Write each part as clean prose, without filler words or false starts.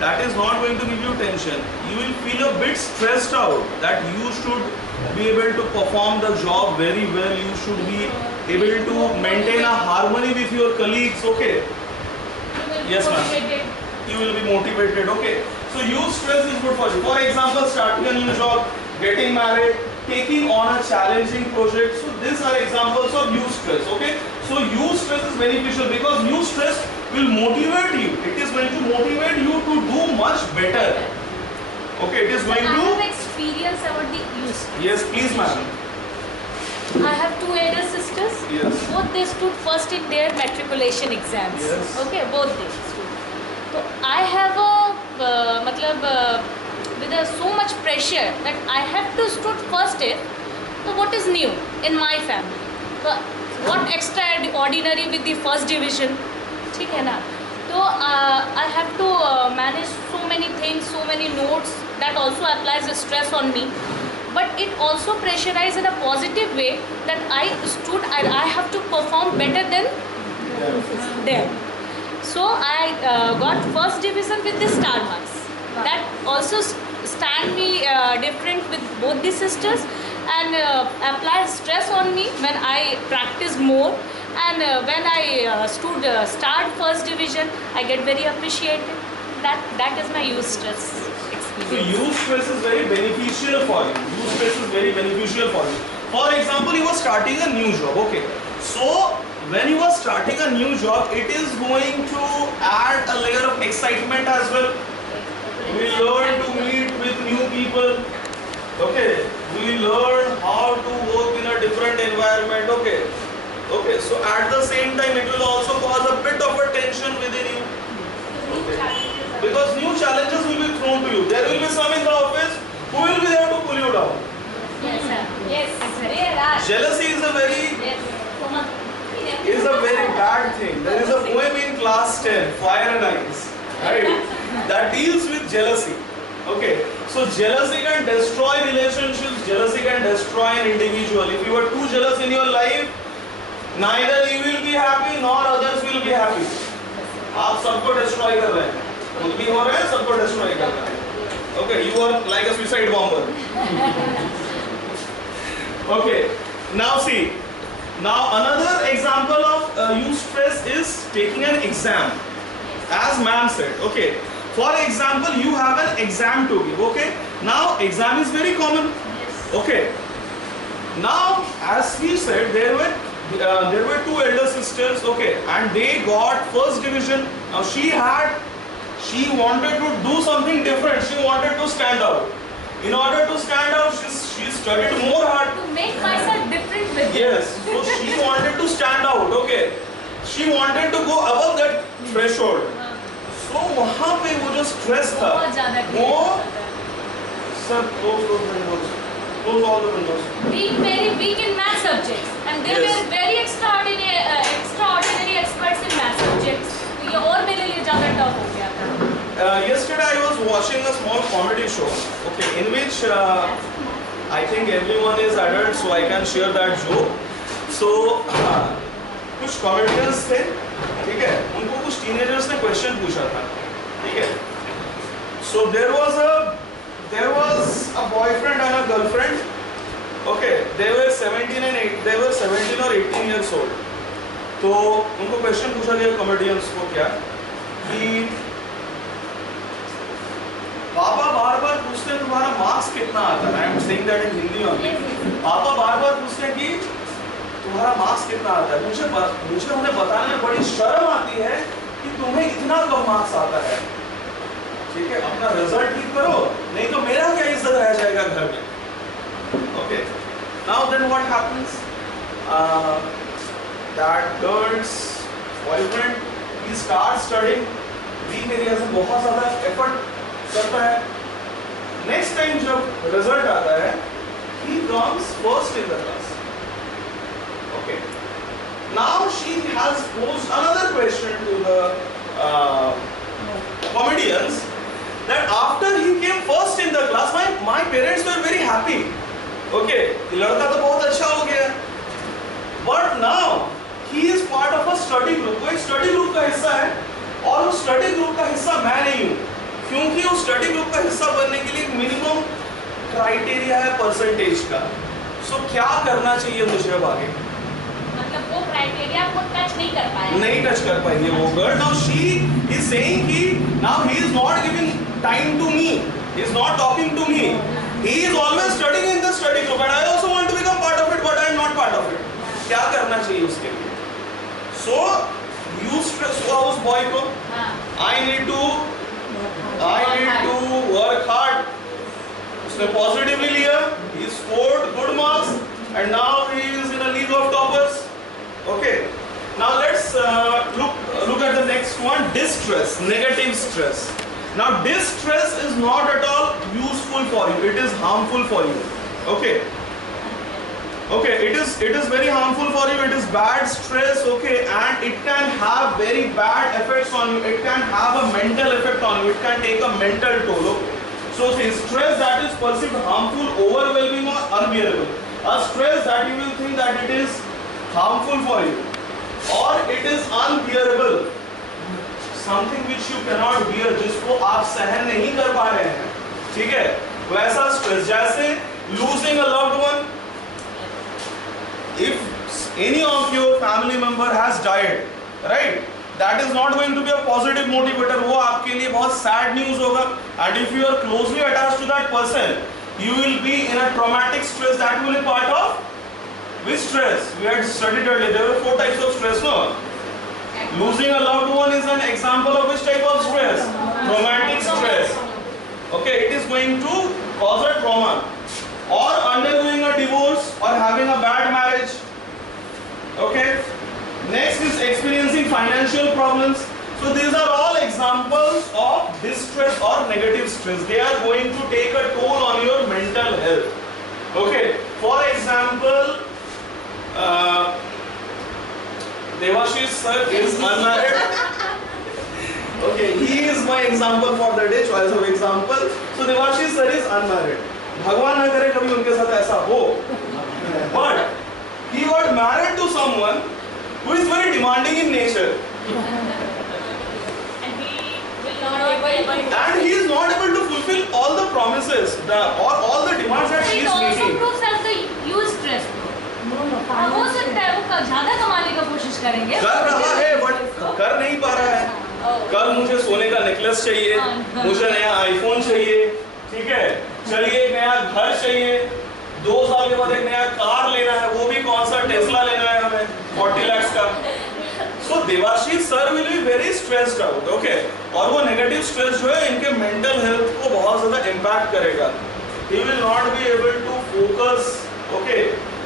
that is not going to give you tension. You will feel a bit stressed out that you should be able to perform the job very well. You should be able to maintain a harmony with your colleagues. Okay. Yes, ma'am. You will be motivated. Okay. So use stress is good for you. For example, starting a new job, getting married, taking on a challenging project. So these are examples of use stress. Okay. So use stress is beneficial because use stress will motivate you. It is going to motivate you to do much better. Okay. It is going to. I have experience about the use stress. Yes, please, ma'am. I have two elder sisters. Yes. Both they stood first in their matriculation exams. Yes. Okay, both they stood. So I have with so much pressure that I have to stood first in. So what is new in my family? So what extraordinary with the first division? ठीक है ना? So I have to manage so many things, so many notes. That also applies a stress on me. But it also pressurized in a positive way that I stood and I have to perform better than them. So I got first division with the star marks. That also stand me different with both the sisters and apply stress on me when I practice more. And when I start first division, I get very appreciated. That is my use stress experience. So use stress is very beneficial for you. Use stress is very beneficial for you. For example, you are starting a new job. Okay. So when you are starting a new job, it is going to add a layer of excitement as well. We learn to meet with new people. Okay. We learn how to work in a different environment. Okay. Okay. So at the same time, it will also cause a bit of a tension within you. Okay. Because new challenges will be thrown to you. There will be some in the office who will be there to pull you down. Yes, sir. Yes. Jealousy is a very bad thing. There is a poem in class 10, Fire and Ice, right? That deals with jealousy. Okay. So jealousy can destroy relationships. Jealousy can destroy an individual. If you are too jealous in your life, neither you will be happy nor others will be happy. आप सबको destroy कर रहे हैं. खुद भी हो रहे हैं, सबको destroy कर रहे हैं. Okay, you are like a suicide bomber. Okay, now see. Now another example of use stress is taking an exam. As ma'am said, okay. For example, you have an exam to give. Okay. Now exam is very common. Okay. Now, as we said, there were two elder sisters, okay, and they got first division. Now she wanted to do something different. She wanted to stand out. In order to stand out, she studied more hard. To make myself different with Yes. So she wanted to stand out. Okay. She wanted to go above that threshold. So वहाँ पे वो जो stress था, वो sir close all the windows. Being very weak in math subjects, and they were very extraordinary experts in math subjects. तो ये और मेरे लिए ज़्यादा tough हो गया था. Yesterday I was watching a small comedy show, okay, in which I think everyone is adult, so I can share that joke. So कुछ comedians थे, ठीक है, उनको कुछ teenagers ने question पूछा था, ठीक है. So there was a boyfriend and a girlfriend. Okay, they were 17 or 18 years old. तो उनको क्वेश्चन पूछा गया कॉमेडियंस को क्या कि पापा बार-बार पूछते हैं तुम्हारा मार्क्स कितना आता है. I am saying that in Hindi only. पापा बार-बार पूछते हैं कि तुम्हारा मार्क्स कितना आता है. मुझे उन्हें बताने में बड़ी शर्म आती है कि तुम्हें इतना कम मार्क्स आता है. ठीक है, अपना रिजल्ट ठीक करो, नहीं तो मेरा क्या इज्जत रह जाएगा घर में. Okay, now then what happens, that girl's boyfriend he start studying, weak areas में बहुत ज्यादा एफर्ट करता है. नेक्स्ट टाइम जब रिजल्ट आता है, he comes first in the class. Okay, now she has posed another question to the comedians, that after he came first in the class, my parents were very happy. Okay, लड़का तो बहुत अच्छा हो गया. But now he is part of a study group. वो एक study group का हिस्सा है. और उस स्टडी ग्रुप का हिस्सा मैं नहीं हूँ, क्योंकि उस स्टडी ग्रुप का हिस्सा बनने के लिए मिनिमम क्राइटेरिया है परसेंटेज का। सो क्या करना चाहिए मुझे अब आगे? मतलब वो क्राइटेरिया आपको टच नहीं कर पाए, नहीं टच कर पाएंगे वो girl. Now she is saying कि now he is not giving time to me, he is not talking to me, he is always studying in the study group and I also want to become part of it but I am not part of it. क्या करना चाहिए उसके लिए? So you stress हुआ उस boy को, I need to work hard. उसने positively लिया, he scored good marks and now he is in a league of toppers. Okay, now let's look at the next one, distress, negative stress. Now distress is not at all useful for you, it is harmful for you. Okay, it is very harmful for you, it is bad stress. Okay, and it can have very bad effects on you, it can have a mental effect on you, it can take a mental toll. Okay, so see, stress that is perceived harmful, overwhelming or unbearable. A stress that you will think that it is harmful for you, or it is unbearable, something which you cannot bear, जिसको आप सहन नहीं कर पा रहे हैं, ठीक है, वैसा स्ट्रेस। जैसे losing a loved one, if any of your family member has died, right, that is not going to be a positive motivator, वो आपके लिए बहुत sad news होगा। And if you are closely attached to that person, you will be in a traumatic stress that will be part of which stress? We had studied earlier, there were 4 types of stress, no? Losing a loved one is an example of which type of stress? Traumatic stress. Okay, it is going to cause a trauma. Or undergoing a divorce or having a bad marriage. Okay. Next is experiencing financial problems. So these are all examples of distress or negative stress. They are going to take a toll on your mental health. Okay. For example, Devashish sir is unmarried. Okay, he is my example for the day, choice of example. So Devashish sir is unmarried. भगवान ना करे कभी उनके साथ ऐसा हो, but he got married to someone who is very demanding in nature, and he is not able to fulfill all the promises, all the demands that she is making. It also proves as the use stress. हो सकता है वो ज्यादा कमाने का कोशिश करेंगे, कर रहा है बट कर नहीं पा रहा है। कल मुझे सोने का नेकलेस चाहिए, मुझे नया आईफोन चाहिए, ठीक है, चलिए एक नया घर चाहिए, 2 साल के बाद एक नया कार लेना है, वो भी कौन सा टेस्ला लेना है हमें 40 लाख का। So Debashish sir will be very stressed out. Okay, और वो नेगेटिव स्ट्रेस जो है इनके मेंटल हेल्थ को बहुत ज्यादा इम्पैक्ट करेगा। He will not be able to focus. Okay,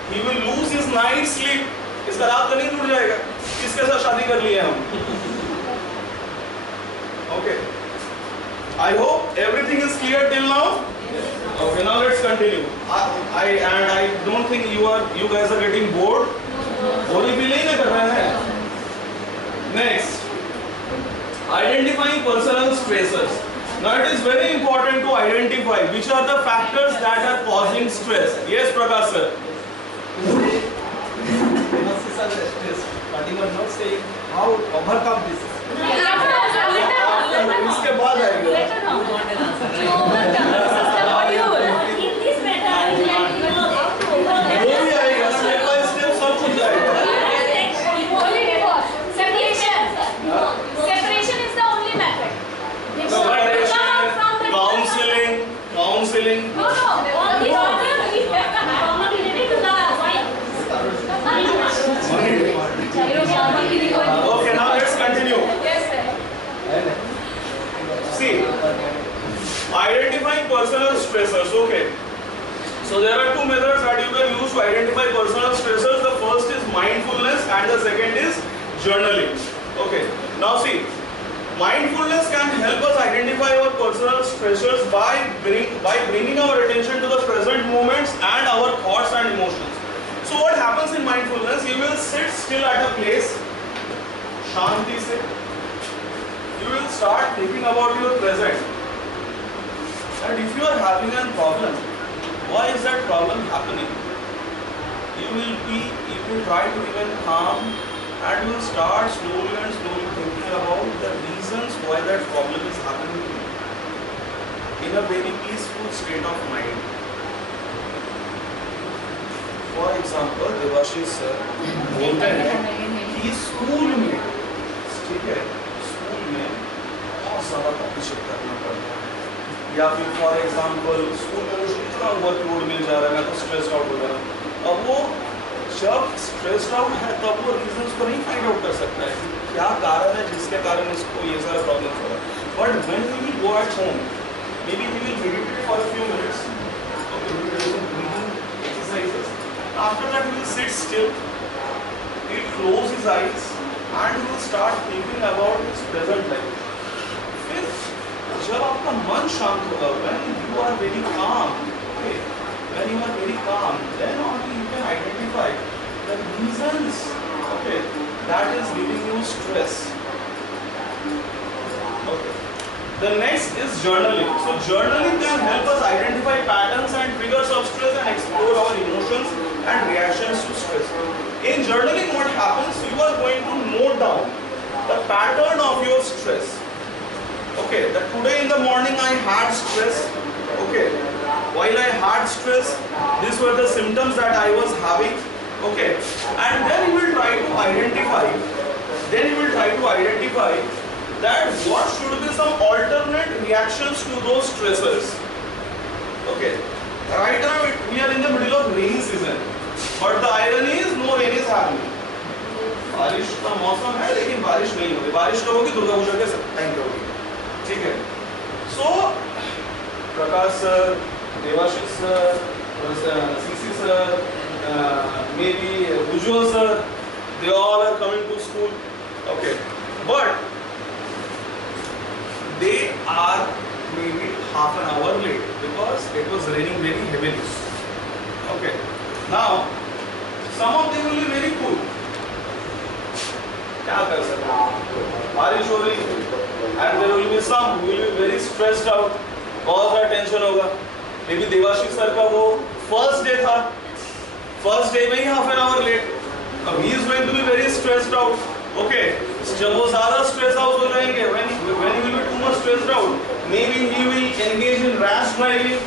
he will lose his night sleep. इसका रात तो नहीं टूट जाएगा, किसके साथ शादी कर लिए हम। Okay, I hope everything is clear till now. Okay, now let's continue. I don't think you guys are getting bored. बोरी भी नहीं कर रहे हैं। Next, identifying personal stressors. Now it is very important to identify which are the factors that are causing stress. Yes, Prakash sir. But you are not saying how overcome this. इसके बाद आएगा। वो भी आएगा, स्टेप बाय स्टेप सब कुछ आएगा। Separation is the only method. Counseling. No, all these are related to the wife. Okay, now let's continue. Yes, sir. See, identifying personal stressors. Okay, so there are 2 methods that you can use to identify personal stressors. The first is mindfulness and the second is journaling. Okay, now see, mindfulness can help us identify our personal stressors by bringing our attention to the present moments and our thoughts and emotions. So what happens in mindfulness? You will sit still at a place, shanti se. You will start thinking about your present. And if you are having a problem, why is that problem happening? You will try to remain calm and you will start slowly and slowly thinking about the reasons why that problem is happening to you in a very peaceful state of mind. For example, Devashish sir बोलते हैं कि school में, ठीक है, school में बहुत सारा competition करना पड़ता है, या फिर फॉर एग्जांपल स्कूल में मुझे इतना वर्कलोड मिल जा रहा है, मैं तो स्ट्रेस्ड आउट हो गया। अब वो जब स्ट्रेस्ड आउट है तब वो रीजंस को नहीं फाइंड आउट कर सकता है कि क्या कारण है जिसके कारण इसको ये सारा प्रॉब्लम हो रहा है। But when we will go at home, maybe we will meditate for a few minutes, okay, meditation, breathing exercises. After that, he will sit still, he will close his eyes, and he will start thinking about his present life. फिर जब आपका मन शांत होगा, when you are very calm, okay, when you are very calm, then only you can identify the reasons, okay, that is giving you stress. Okay. The next is journaling. So journaling can help us identify patterns and triggers of stress and explore our emotions and reactions to stress. In journaling, what happens? You are going to note down the pattern of your stress. Okay, that today in the morning I had stress. Okay, while I had stress, these were the symptoms that I was having. Okay, and then you will try to identify. That what should be some alternate reactions to those stressors. Okay, right now we are in the middle of rainy season, but the irony is no rain is happening. बारिश का मौसम है लेकिन बारिश नहीं होगी, बारिश कब होगी? दुर्गा पूजा के टाइम पे होगी, ठीक है। So Prakash sir, Debashish sir, CC sir, maybe Ujjwal sir, they all are coming to school. Okay, but they are maybe half an hour late because it was raining very heavily. Okay, now some of them will be very cool. क्या कर सकते हैं? बारिश हो रही and there will be some who will be very stressed out, बहुत सारा tension होगा। maybe देवाशीष सर का वो first day था, first day में ही half an hour late, अब he is going to be very stressed out. Okay, जब वो ज़्यादा stress out हो जाएंगे, when he will be too much stressed out, maybe he will engage in rash driving,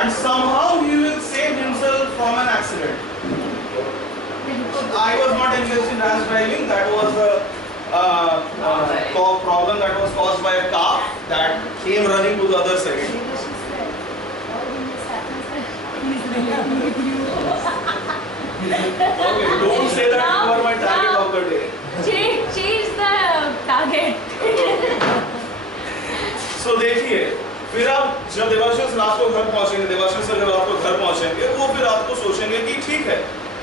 and somehow he will save himself from an accident. I was not engaged in rash driving. That was a problem that was caused by a car that came running to the other side. Okay, don't say that you are my target of the day. Change the target. So देखिए, फिर आप जब देवाशीष रात को घर पहुंचेंगे, Debashish sir जब रात को घर पहुंचेंगे, वो फिर आपको सोचेंगे कि ठीक है,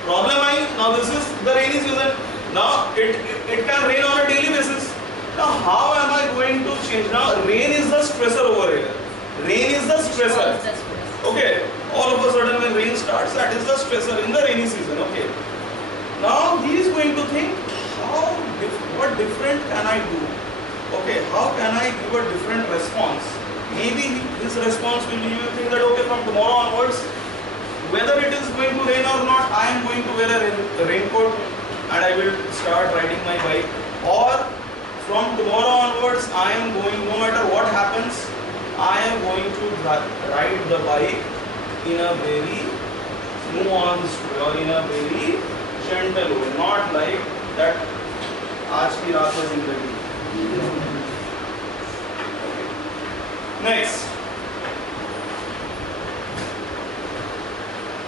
problem I, now this is the rainy season, now it can rain on a daily basis. Now how am I going to change? Now rain is the stressor over here. Rain is the stressor. Okay, all of a sudden when rain starts, that is the stressor in the rainy season. Okay, now he is going to think what different can I do? Okay, how can I give a different response? Maybe his response will be, you will think that okay, from tomorrow onwards, whether it is going to rain or not, I am going to wear a raincoat and I will start riding my bike. Or from tomorrow onwards, I am going, no matter what happens, I am going to ride the bike in a very nuanced way or in a very gentle way, not like that आज की रात में जिंदगी। Next,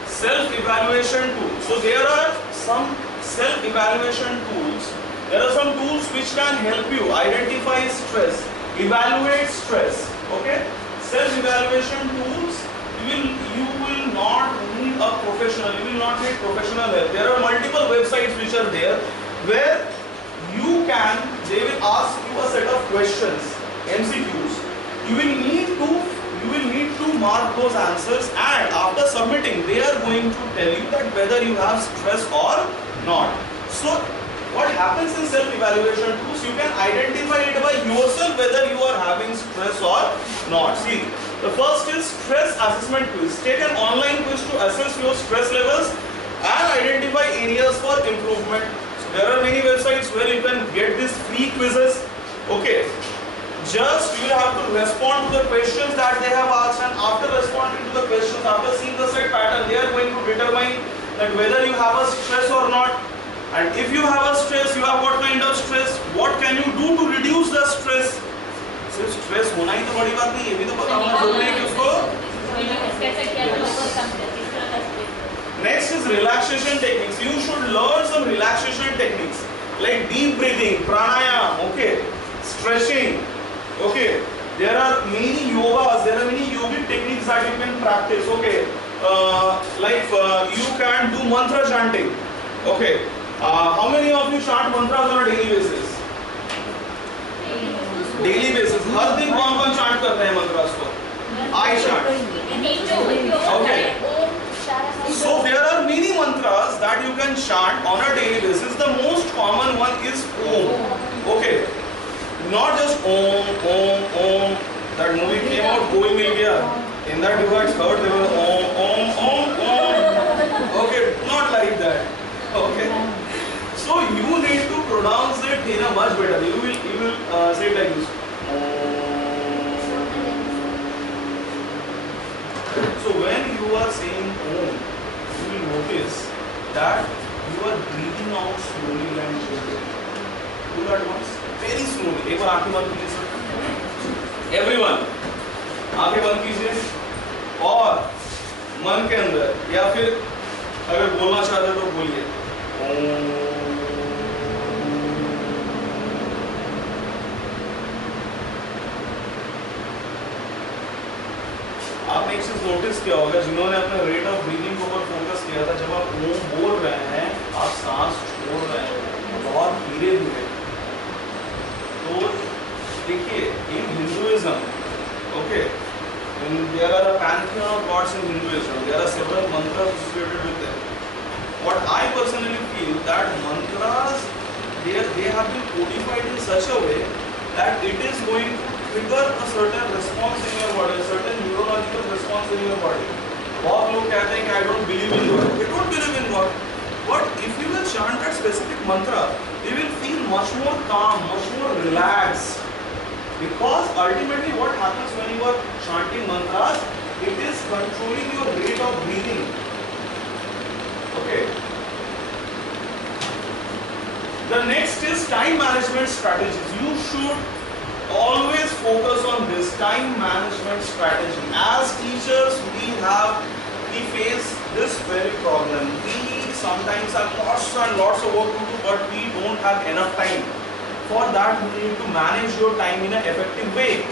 self-evaluation tools. So there are some self-evaluation tools. There are some tools which can help you identify stress, evaluate stress. Okay, self-evaluation tools. You will not need a professional. You will not need professional help. There are multiple websites which are there where they will ask you a set of questions, MCQs. You will need to mark those answers, and after submitting, they are going to tell you that whether you have stress or not. So what happens in self-evaluation tools? You can identify it by yourself whether you are having stress or not. See, the first is stress assessment quiz. Take an online quiz to assess your stress levels. and identify areas for improvement. So there are many websites where you can get these free quizzes. Okay, just you will have to respond to the questions that they have asked, and after responding to the questions, after seeing the set pattern, they are going to determine that whether you have a stress or not. And if you have a stress, you have what kind of stress, what can you do to reduce the stress. सिर्फ stress होना ही तो बड़ी बात नहीं, ये भी तो पता होना जरूरी है कि उसको कैसे किया जाए, overcome किस तरह का stress. Next is relaxation techniques. You should learn some relaxation techniques like deep breathing, pranayama, okay, stretching, okay. There are many yogas, there are many yogic techniques that you can practice, okay. You can do mantra chanting, okay. How many of you chant mantras on a daily basis? Daily basis. हर दिन कौन-कौन chant करते हैं mantras को? I chant. Okay. So there are many mantras that you can chant on a daily basis. The most common one is Om. Okay. Not just Om, Om, Om. That movie came out, Koi Mil Gaya. In that you had heard there was Om, Om, Om, Om. Okay, not like that. Okay. So you need to pronounce it in a much better. You will say it like this. So when you are saying Om, you will notice that you are breathing out slowly and gently. Do that once, very slowly. एक बार आंखें बंद कीजिए sir. Everyone, आंखें बंद कीजिए और मन के अंदर या फिर अगर बोलना चाहते हो तो बोलिए ओम. आपने एक चीज नोटिस किया होगा, जिन्होंने अपने रेट ऑफ ब्रीदिंग के ऊपर फोकस किया था, जब आप ओम बोल रहे हैं आप सांस छोड़ रहे हैं बहुत धीरे धीरे. तो देखिए in Hinduism, okay, there are a pantheon of gods in Hinduism. There are several mantras associated with them. What I personally feel that mantras they have been codified in such a way that it is going to trigger a certain response in your body, a certain neurological response in your body. बहुत लोग कहते हैं कि I don't believe in God. We don't believe in God. But if you will chant that specific mantra, you will feel much more calm, much more relaxed. Because ultimately what happens when you are chanting mantras, it is controlling your rate of breathing. Okay. The next is time management strategies. You should always focus on this time management strategy. As teachers, we face this very problem. We sometimes have lots and lots of work to do, but we don't have enough time. For that, you need to manage your time in an effective way.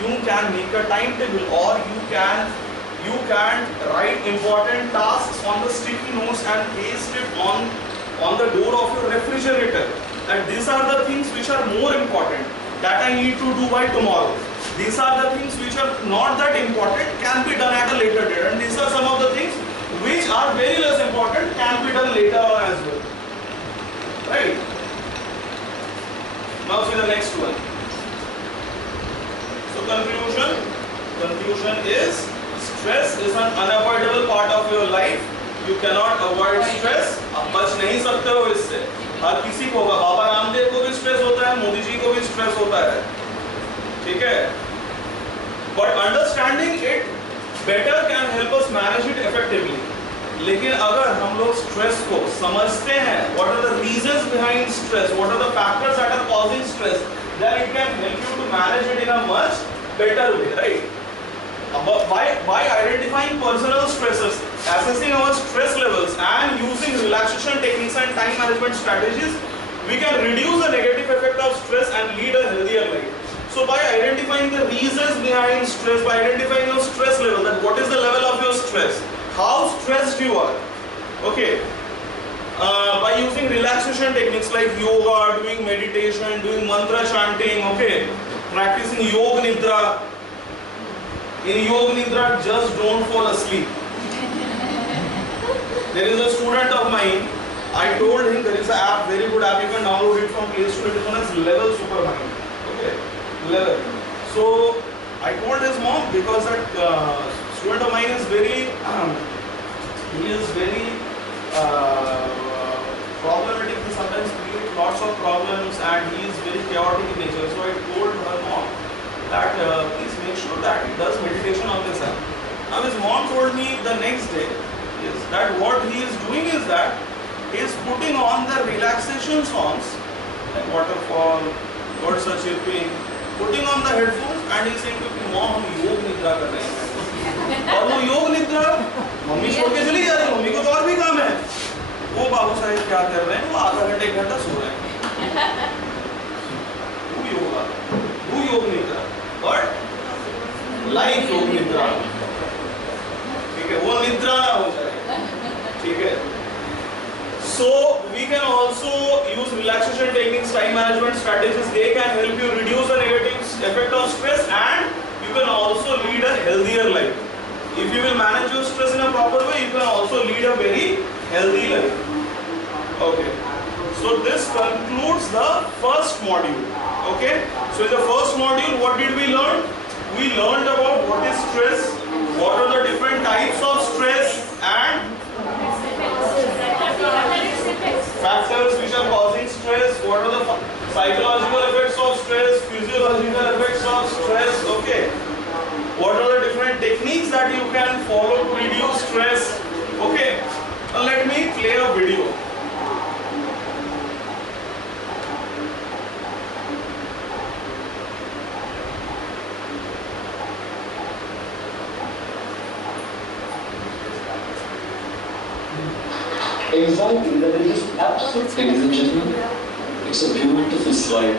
You can make a timetable, or you can write important tasks on the sticky notes and paste it on the door of your refrigerator. And these are the things which are more important that I need to do by tomorrow. These are the things which are not that important, can be done at a later date. And these are some of the things which are very less important, can be done later on as well. Right? Now see the next one. So conclusion is stress is an unavoidable part of your life. You cannot avoid stress. आप बच नहीं सकते हो इससे. हर किसी को होगा. बाबा रामदेव को भी स्ट्रेस होता है, मोदी जी को भी स्ट्रेस होता है. ठीक है? But understanding it better can help us manage it effectively. लेकिन अगर हम लोग स्ट्रेस को समझते हैं, what are the reasons behind stress, what are the factors that are causing stress, then it can help you to manage it in a much better way, right? By identifying personal stresses, assessing our stress levels, and using relaxation techniques and time management strategies, we can reduce the negative effect of stress and lead a healthier life. So by identifying the reasons behind stress, by identifying your stress level, that what is the level of your stress, how stressed you are, okay, by using relaxation techniques like yoga, doing meditation, doing mantra chanting, okay, practicing yoga nidra. In yoga nidra, just don't fall asleep. There is a student of mine, I told him there is an app, very good app, you can download it from Play Store, it is known as Level Supermind, okay, Level. So I told his mom, because that student of mine is very problematic. He sometimes creates lots of problems and he is very chaotic in nature. So I told her mom that please make sure that he does meditation on this app. Now his mom told me the next day that what he is doing is that he is putting on the relaxation songs like waterfall, birds are chirping, putting on the headphones and he is saying to me, mom, हम योग निद्रा कर रहे हैं और वो योग निद्रा मम्मी छोड़ के चली जा रही है, मम्मी को तो और भी काम है। वो बाबू साहब क्या कर रहे हैं, वो आधा घंटे 1 घंटा सो रहे हैं। वो योग निद्रा बट लाइफ योग निद्रा, ठीक है, वो निद्रा ना हो जाए, ठीक है। So we can also use relaxation techniques, time management strategies. They can help you reduce the negative effect of stress and you can also lead a healthier life. If you will manage your stress in a proper way, you can also lead a very healthy life. Okay. So this concludes the first module. Okay. So in the first module, what did we learn? We learned about what is stress, what are the different types of stress and factors which are causing stress, what are the psychological effects of stress, physiological effects of stress, okay. What are the different techniques that you can follow to reduce stress, okay. Now let me play a video. Anxiety, that is just absolute. Ladies and gentlemen, it's a beautiful slide.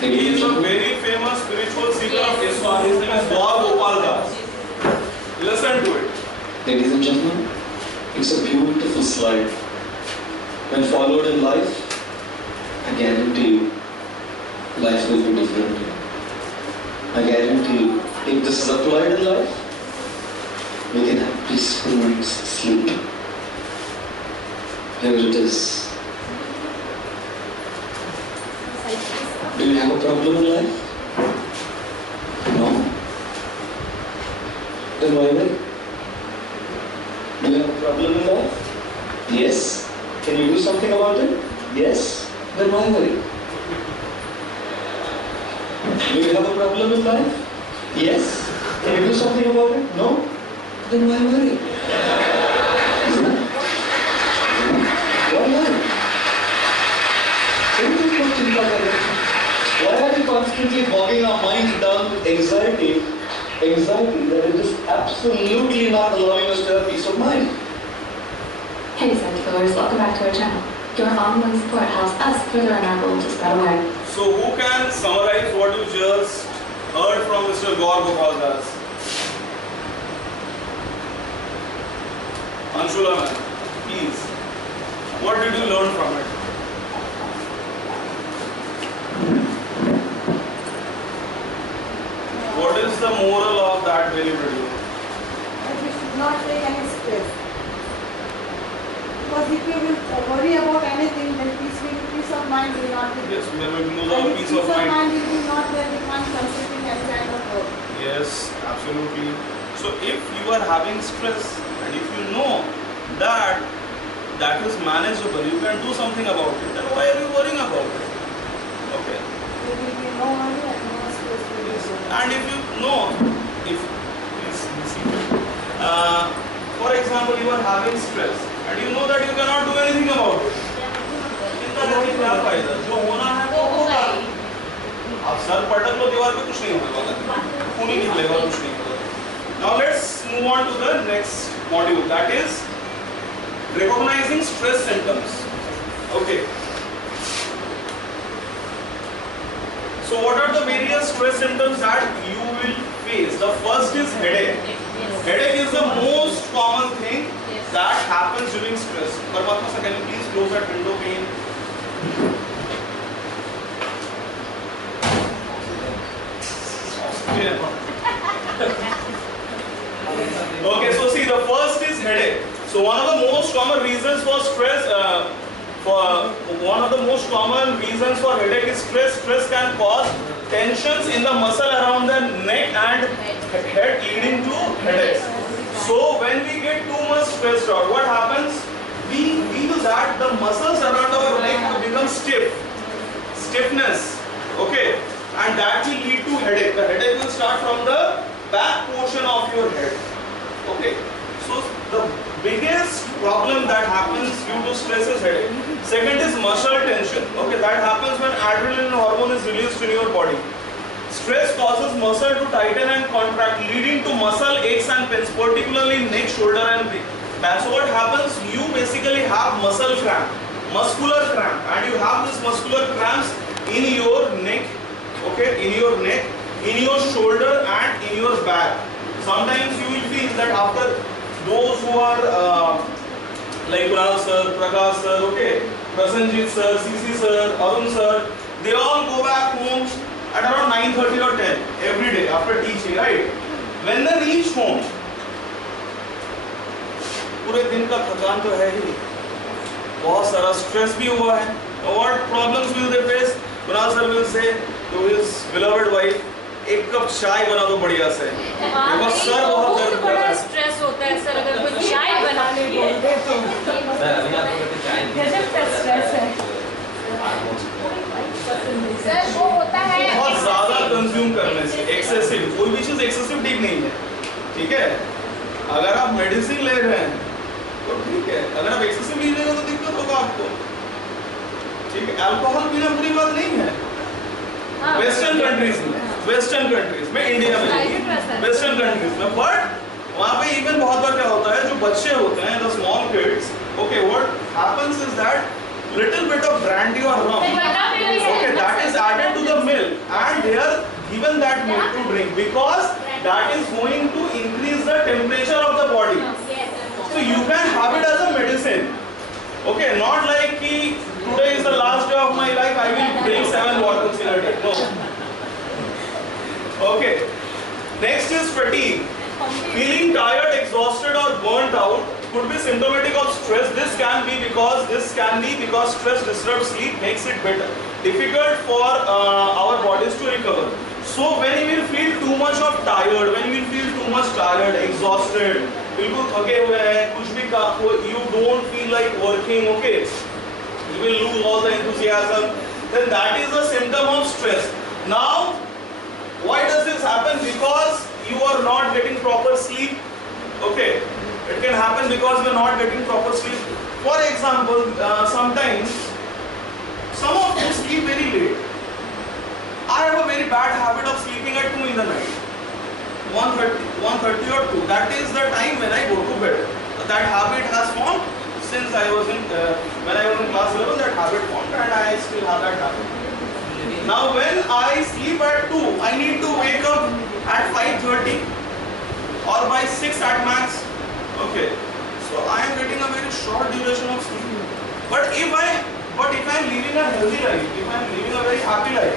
He is a very famous spiritual seeker of Islam. His name is Gopal Das. Listen to it. Ladies and gentlemen, it's a beautiful slide. When followed in life, I guarantee you, life will be different. I guarantee you, if this is applied in life, we can have peaceful night's sleep. Here it is. Do you have a problem in life? No? Then why wait? Do you have a problem in life? Yes. Can you do something about it? Yes. Then why worry? Do you have a problem in life? Yes. Can you do something about it? No? Then why worry? Why are we constantly bogging our minds down with anxiety? Anxiety that is just absolutely not allowing us to have peace of mind. Hey Sentinelers, welcome back to our channel. Your online support helps us further in our goal to spread awareness. So who can summarize what you just heard from Mr. Gopal Das? Anshula ma'am, please. What did you learn from it? What is the moral of that very video? That we should not take any stress. Because if you will worry about anything, then peace of mind will not be there. Yes, there will be no And if peace of mind. will be not there, we can't concentrate any kind of work. Yes, absolutely. So if you are having stress and if you know that that is manageable, you can do something about it, then why are you worrying about it? Okay. There will be no worry and no stress. And if you know, if please listen. For example, you are having stress and you know that you cannot do anything about it. चिंता करके क्या फायदा? जो होना है वो होगा. आप सर पटक लो दीवार पे, कुछ नहीं होने वाला. खून ही निकलेगा, कुछ नहीं होगा. Now let's move on to the next module, that is recognizing stress symptoms. Okay. So what are the various stress symptoms that you will face? The first is headache. Headache is the most common thing that happens during stress. Paramatma sir, can you please close that window pane? Okay, so see, the first is headache. So one of the most common reasons for stress, headache is stress. Stress can cause tensions in the muscle around the neck and head, leading to headaches. So when we get too much stressed out, what happens? We feel that the muscles around our neck become stiffness, okay, and that will lead to headache. The headache will start from the back portion of your head, okay. So the biggest problem that happens due to stress is headache. Second is muscle tension, okay, that happens when adrenaline hormone is released in your body. Stress causes muscle to tighten and contract, leading to muscle aches and pains, particularly neck, shoulder and back. So what happens? You basically have muscle cramp, muscular cramp, and you have this muscular cramps in your neck, okay, in your neck, in your shoulder and in your back. Sometimes you will feel that after those who are like Kunal sir, Prakash sir, okay, Prasanjit sir, CC sir, Arun sir, they all go back home at around 9:30 or 10 every day after teaching, right? When they reach home, पूरे दिन का थकान तो है ही, बहुत सारा stress भी हुआ है. What problems will they face? Kunal sir will say to his beloved wife, एक कप चाय बना दो बढ़िया से. देखो सर बहुत दर्द कर रहा है. स्ट्रेस होता है सर अगर कोई चाय बनाने बोलते तो. गजब का स्ट्रेस है. सर वो होता है बहुत ज़्यादा कंज्यूम करने से, एक्सेसिव, कोई भी चीज़ एक्सेसिव ठीक नहीं है, ठीक है? अगर आप मेडिसिन ले रहे हैं तो ठीक है, अगर आप एक्सेसिव लीजिएगा तो दिक्कत होगा आपको, ठीक है? अल्कोहल पीना बुरी बात नहीं है. वेस्टर्न कंट्रीज में इंडिया में वेस्टर्न कंट्रीज में, बट वहाँ पे इवन बहुत बार क्या होता है, जो बच्चे होते हैं, the small kids, okay, what happens is that little bit of brandy or rum, okay, that is added to the milk and they are given that milk to drink because that is going to increase the temperature of the body. So you can have it as a medicine, okay, not like ki today is the last day of my life, I will drink 7 bottles in a day. No. Okay, next is fatigue. Feeling tired, exhausted or burnt out could be symptomatic of stress. This can be because stress disrupts sleep, makes it difficult for our bodies to recover. So when you will feel too much of tired, when you will feel too much tired, exhausted, बिल्कुल थके हुए हैं, कुछ भी you don't feel like working, okay, you will lose all the enthusiasm, then that is a symptom of stress. Now, why does this happen? Because you are not getting proper sleep, okay. It can happen because we are not getting proper sleep. For example, sometimes some of you sleep very late. I have a very bad habit of sleeping at 2 in the night, 1:30 or 2. That is the time when I go to bed. That habit has formed since I was in when I was in class 11. That habit formed, and I still have that habit. Now, when I sleep at 2, I need to wake up at 5:30 or by 6 at max. Okay, so I am getting a very short duration of sleep. But if I am living a healthy life, if I am living a very happy life,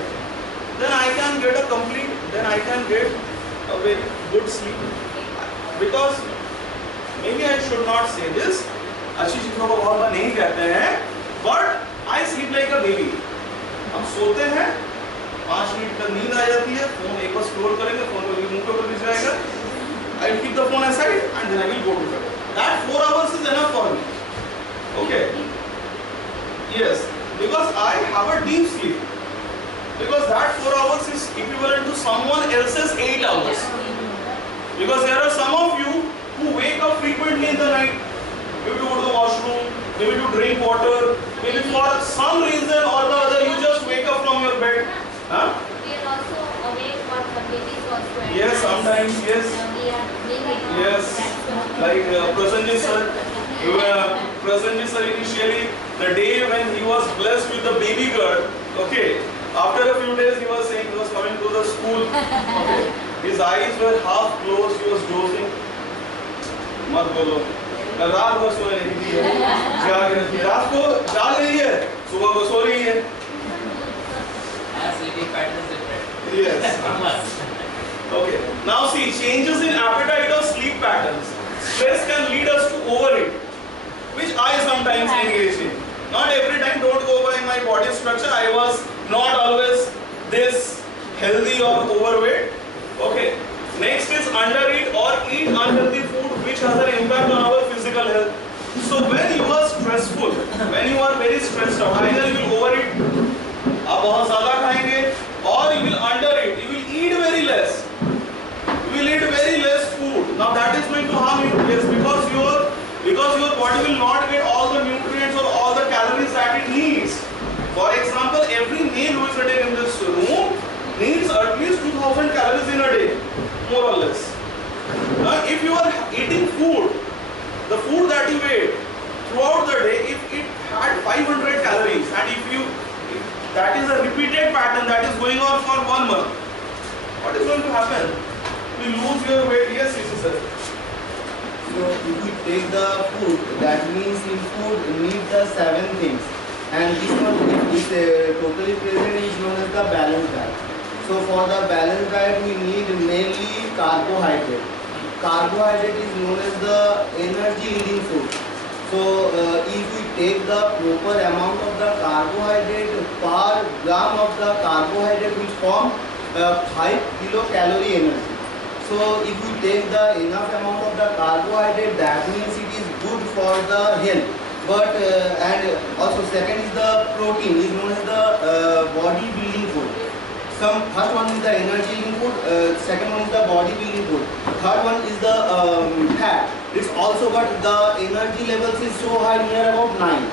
then I can get a very good sleep. Because maybe I should not say this, अच्छी चीजों को बहुत बार नहीं कहते हैं, but I sleep like a baby. हम सोते हैं, 5 मिनट तक नींद आ जाती है, फोन एक बार स्क्रॉल करेंगे, फोन को मुंह पे गिर जाएगा. I'll keep the phone aside and then I will go to bed. That 4 hours is enough for me. Okay. Yes, because I have a deep sleep. Because that 4 hours is equivalent to someone else's 8 hours. Because there are some of you who wake up frequently in the night, maybe to go to the washroom, maybe to drink water, maybe for some reason or the other you just wake up from your bed. Huh? We are also awake for committees also. Yes, sometimes, yes. Yes, like Prasanjit sir, initially, the day when he was blessed with the baby girl, okay, after a few days he was saying he was coming to the school, okay, his eyes were half closed, he was dozing. मत बोलो, कल रात को सो रही थी, जाग रही थी, रात को जाग रही है, सुबह को सो रही है. Sleeping patterns different. Yes. Okay. Now see, changes in appetite or sleep patterns. Stress can lead us to overeat, which I sometimes engage in. Not every time, don't go by my body structure. I was not always this healthy or overweight. Okay. Next is undereat or eat unhealthy food which has an impact on our physical health. So when you are stressful, when you are very stressed out, either you will overeat, आप बहुत ज़्यादा खाएंगे, or you will undereat, you will eat very less. You will eat very less food. Now that is going to harm you, yes, because your body will not get all the nutrients or all the calories that it needs. For example, every male who is sitting in this room needs at least 2000 calories in a day, more or less. Now, if you are eating food, the food that you ate throughout the day, if it had 500 calories, and if that is a repeated pattern that is going on for 1 month, what is going to happen? You lose your weight. Yes, sir. So if we take the food, that means in food need the 7 things, and this one is totally present is known as the balanced diet. So for the balanced diet we need mainly carbohydrate. Carbohydrate is known as the energy eating food. So if we take the proper amount of the carbohydrate per gram of the carbohydrate, which form 5 kilocalorie energy. So if we take the enough amount of the carbohydrate, that means it is good for the health. But and also second is the protein, is known as the body building food. First one is the energy eating food, second one is the body building food, third one is the fat. It's also, but the energy levels is so high, near about 9.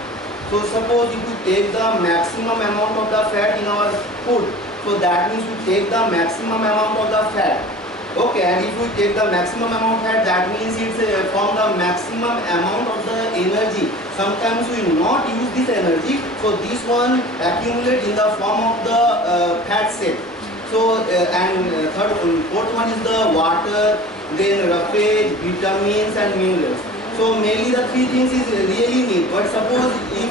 So suppose if we take the maximum amount of the fat in our food, so that means we take the maximum amount of the fat. Okay, and if we take the maximum amount of fat, that means it's from the maximum amount of the energy. Sometimes we will not use this energy, so this one accumulate in the form of the fat cell. So and fourth one is the water, then roughage, vitamins and minerals. So mainly the 3 things is really need. But suppose if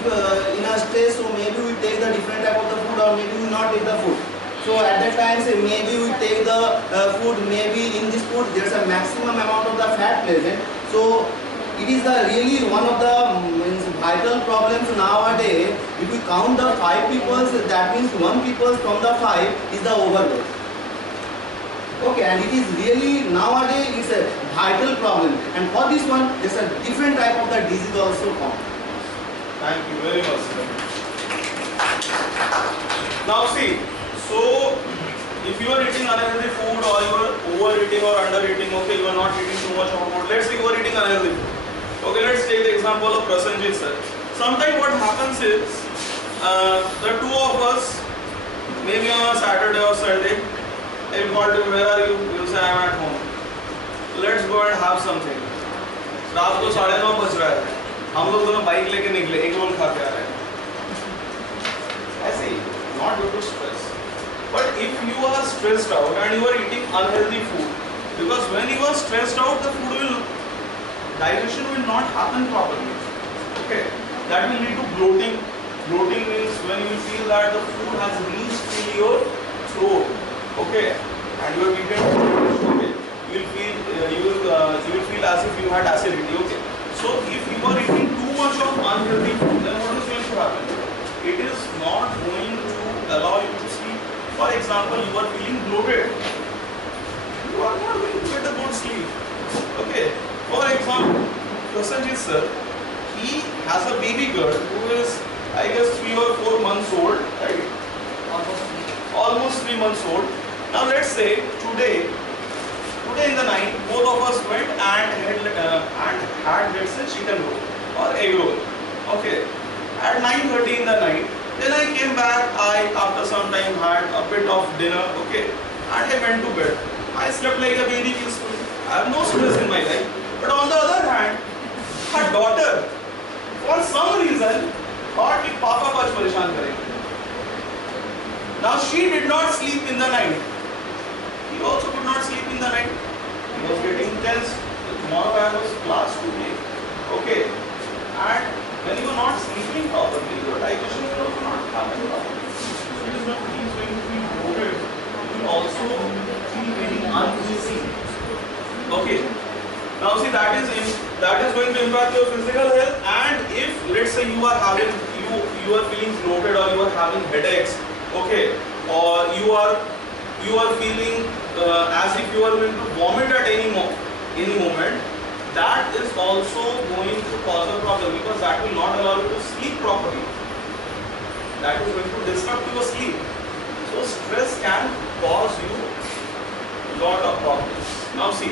in a stress, so maybe we take the different type of the food, or maybe we not take the food. So at that time, say maybe we take the food, maybe in this food there's a maximum amount of the fat present. So it is the really one of the vital problems nowadays. If we count the 5 people, that means 1 people from the 5 is the overweight. Okay, and it is really nowadays it's a vital problem. And for this one, there's a different type of the disease also found. Thank you very much, sir. Now see. So, if you are eating unhealthy food, or you are overeating or undereating, okay, you are not eating too much of food. Let's say you are eating unhealthy food. Okay, let's take the example of Prasanjit sir. Sometimes what happens is, the 2 of us, maybe on a Saturday or Sunday, if called you, where are you? You say, I am at home. Let's go and have something. रात को 9:30 बज रहा है. हम लोग दोनों bike लेके निकले, एक रोल खा के आ रहे हैं. ऐसे ही, not due to stress. But if you are stressed out and you are eating unhealthy food, because when you are stressed out, the digestion will not happen properly. Okay, that will lead to bloating. Bloating means when you feel that the food has reached in your throat. Okay, and you are eating. Okay, you will feel as if you had acidity. Okay, so if you are eating too much of unhealthy food, then what is going to happen? It is not going to allow you to sleep. For example, you are feeling bloated, you are not going to get a good sleep. Okay. For example, Prasanjit sir, he has a baby girl who is, I guess, 3 or 4 months old, right? Almost 3 months old. Now let's say today in the night, both of us went and had let's say chicken roll or egg roll. Okay. At 9:30 in the night. Then I came back, after some time had a bit of dinner, okay, and I went to bed. I slept like a baby peacefully. I have no stress in my life. But on the other hand, her daughter, for some reason, thought that Papa was pareshan karenge. Now she did not sleep in the night. He also could not sleep in the night. He was getting tense. Tomorrow I was class to take. Okay, and when you are not sleeping properly, your digestion will also not happen properly. So it is not going to be bloated. You will also feel very uneasy. Okay. Now see, that is going to impact your physical health. And if let's say you are feeling bloated, or you are having headaches, okay, or you are feeling as if you are going to vomit at any moment, that is also going to cause a problem, because that will not allow you to sleep properly. That is going to disrupt your sleep. So stress can cause you a lot of problems. Now see,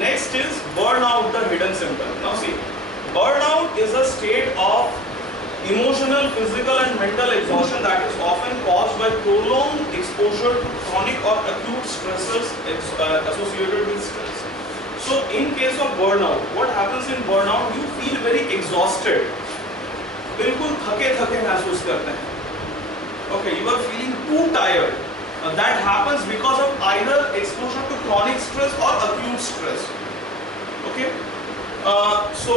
next is burnout, the hidden symptom. Now see, burnout is a state of emotional, physical and mental exhaustion that is often caused by prolonged exposure to chronic or acute stressors associated with stress. So in case of burnout, what happens in burnout? You feel very exhausted. बिल्कुल थके महसूस करते हैं. Okay, you are feeling too tired. That happens because of either exposure to chronic stress or acute stress. Okay. So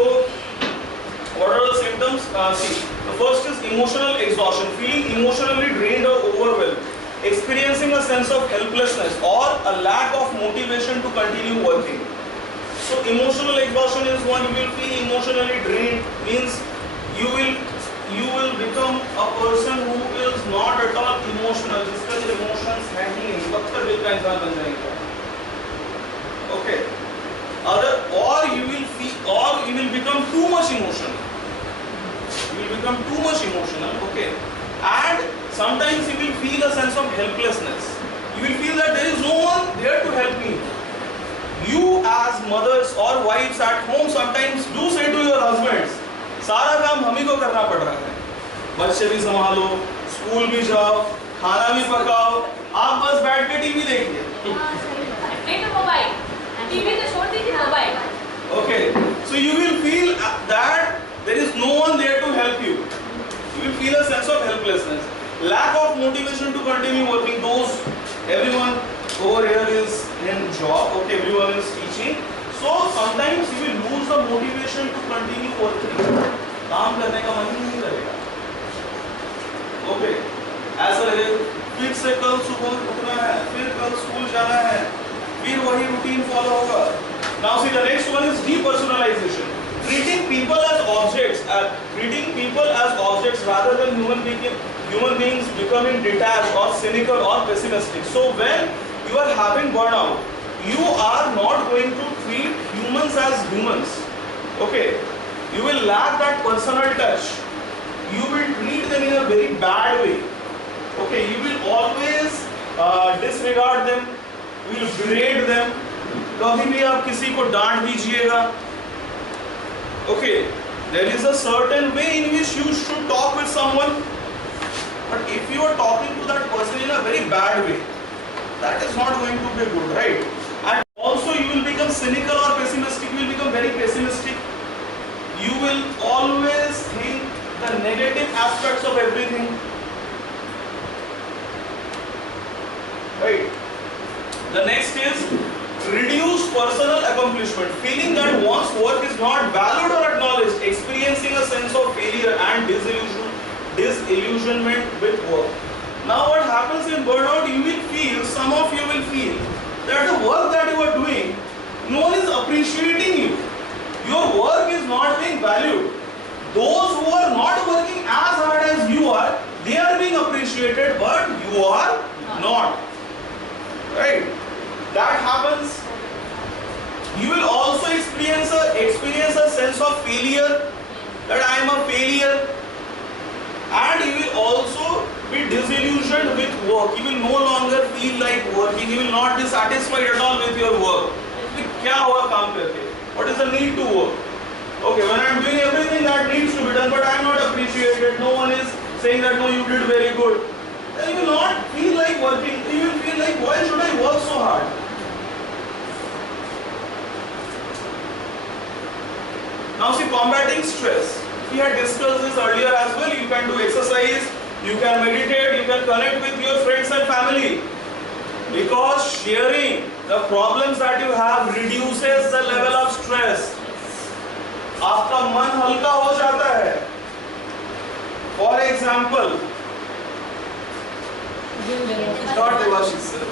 what are the symptoms? See, the first is emotional exhaustion, feeling emotionally drained or overwhelmed, experiencing a sense of helplessness or a lack of motivation to continue working. So emotional exhaustion is one. You will feel emotionally drained, means you will become a person who is not at all emotional. जिसका emotions है ही नहीं, कब तक दिल का इंसान बन जाएगा? Okay. Or you will become too much emotional. You will become too much emotional. Okay. And sometimes you will feel a sense of helplessness. You will feel that there is no one there to help me. You as mothers or wives at home sometimes do say to your husbands, सारा काम हम ही को करना पड़ रहा है. बच्चे भी संभालो, स्कूल भी जाओ, खाना भी पकाओ, आप बस बैठ के टीवी देखिए. मोबाइल, टीवी तो छोड़ दीजिए, mobile. Okay, so you will feel that there is no one there to help you. You will feel a sense of helplessness, lack of motivation to continue working. Everyone over here is in job. Okay, everyone is teaching. So sometimes you will lose the motivation to continue working. काम करने का मन ही नहीं लगेगा. Okay, ऐसा लगेगा फिर से कल सुबह उठना है, फिर कल स्कूल जाना है, फिर वही रूटीन फॉलो होगा. Now see, the next one is depersonalization. Treating people as objects rather than human beings becoming detached or cynical or pessimistic. So when you are having burnout, you are not going to treat humans as humans. Okay, you will lack that personal touch. You will treat them in a very bad way. Okay, you will always disregard them. You will berate them. कभी भी आप किसी को डांट दीजिएगा. Okay, there is a certain way in which you should talk with someone. But if you are talking to that person in a very bad way, that is not going to be good, right? And also you will become cynical or pessimistic. You will become very pessimistic. You will always think the negative aspects of everything, right? The next is reduced personal accomplishment, feeling that one's work is not valued or acknowledged, experiencing a sense of failure and disillusionment with work. Now what happens in burnout, some of you will feel that the work that you are doing, no one is appreciating you. Your work is not being valued. Those who are not working as hard as you are, they are being appreciated, but you are not. Right? That happens. You will also experience a sense of failure, that I am a failure, and you will also be disillusioned with work. You will no longer feel like working. You will not be satisfied at all with your work. क्या हुआ काम करके? What is the need to work? Okay, when I am doing everything that needs to be done, but I am not appreciated. No one is saying that no, you did very good. Then you will not feel like working. You will feel like, why should I work so hard? Now see, combating stress. We had discussed this earlier as well. You can do exercise, you can meditate, you can connect with your friends and family. Because sharing the problems that you have reduces the level of stress. आपका मन हल्का हो जाता है. For example, start Devashish sir.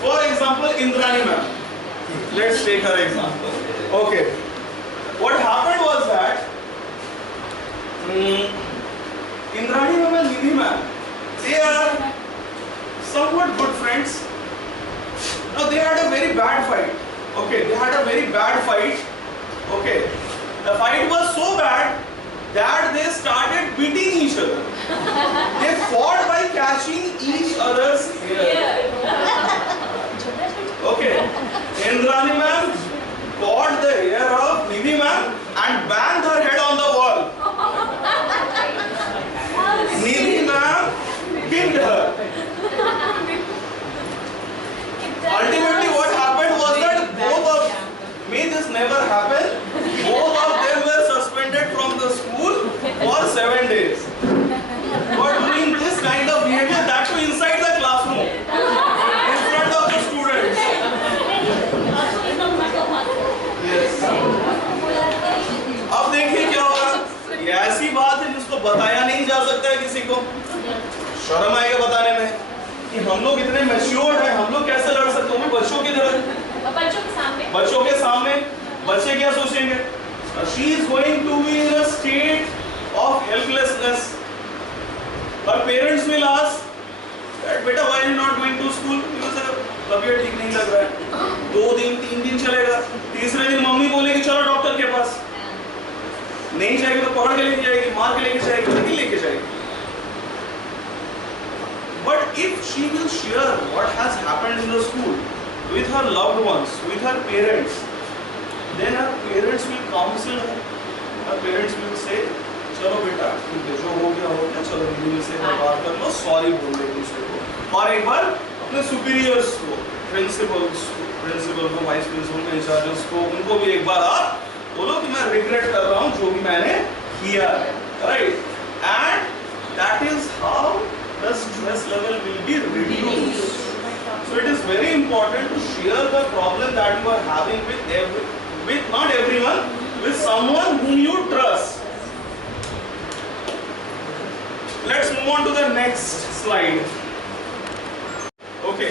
For example, Indrani ma'am. Let's take her example. Okay. What happened was that Indrani ma'am and Nidhi ma'am, they are somewhat good friends. Now they had a very bad fight. Okay, they had a very bad fight. Okay, the fight was so bad that they started beating each other. They fought by catching each other's hair. Okay, Indrani ma'am caught the hair of Nidhi ma'am and banged her head on the wall. Nidhi ma'am kicked her. Ultimately what happened was that both of, may this never happen, both of them were suspended from the school for 7 days. For doing this kind of behavior, that too inside the classroom, in front of the students. Yes. अब देखिए क्या होगा, ये ऐसी बात है जिसको बताया नहीं जा सकता है किसी को, शर्म आएगा बताने में कि हम लोग इतने मैच्योर्ड हैं, हम लोग कैसे लड़ सकते हैं बच्चों की तरह, बच्चों के सामने बच्चे क्या सोचेंगे? She is going to be in a state of helplessness. Her parents will ask that बेटा why are you not going to school? तबीयत ठीक नहीं लग रहा है, 2 दिन 3 दिन चलेगा, तीसरे दिन मम्मी बोलेगी चलो डॉक्टर के पास, नहीं जाएगी तो पकड़ के लेके जाएगी, मार के लेके जाएगी, नहीं लेके जाएगी. But if she will share what has happened in the school with her loved ones, with her parents, then her parents will counsel her. Her parents will say, चलो बेटा ठीक है, जो हो गया, चलो दीदी से बात कर लो, सॉरी बोल दो दूसरे को, और एक बार अपने सुपीरियर्स को, प्रिंसिपल को, वाइस प्रिंसिपल को, इंचार्जेस को, उनको भी एक बार आप बोलो कि मैं रिग्रेट कर रहा हूँ जो भी मैंने किया है, right? And that is how the stress level will be reduced. So it is very important to share the problem that you are having with not everyone, with someone whom you trust. Let's move on to the next slide. Okay,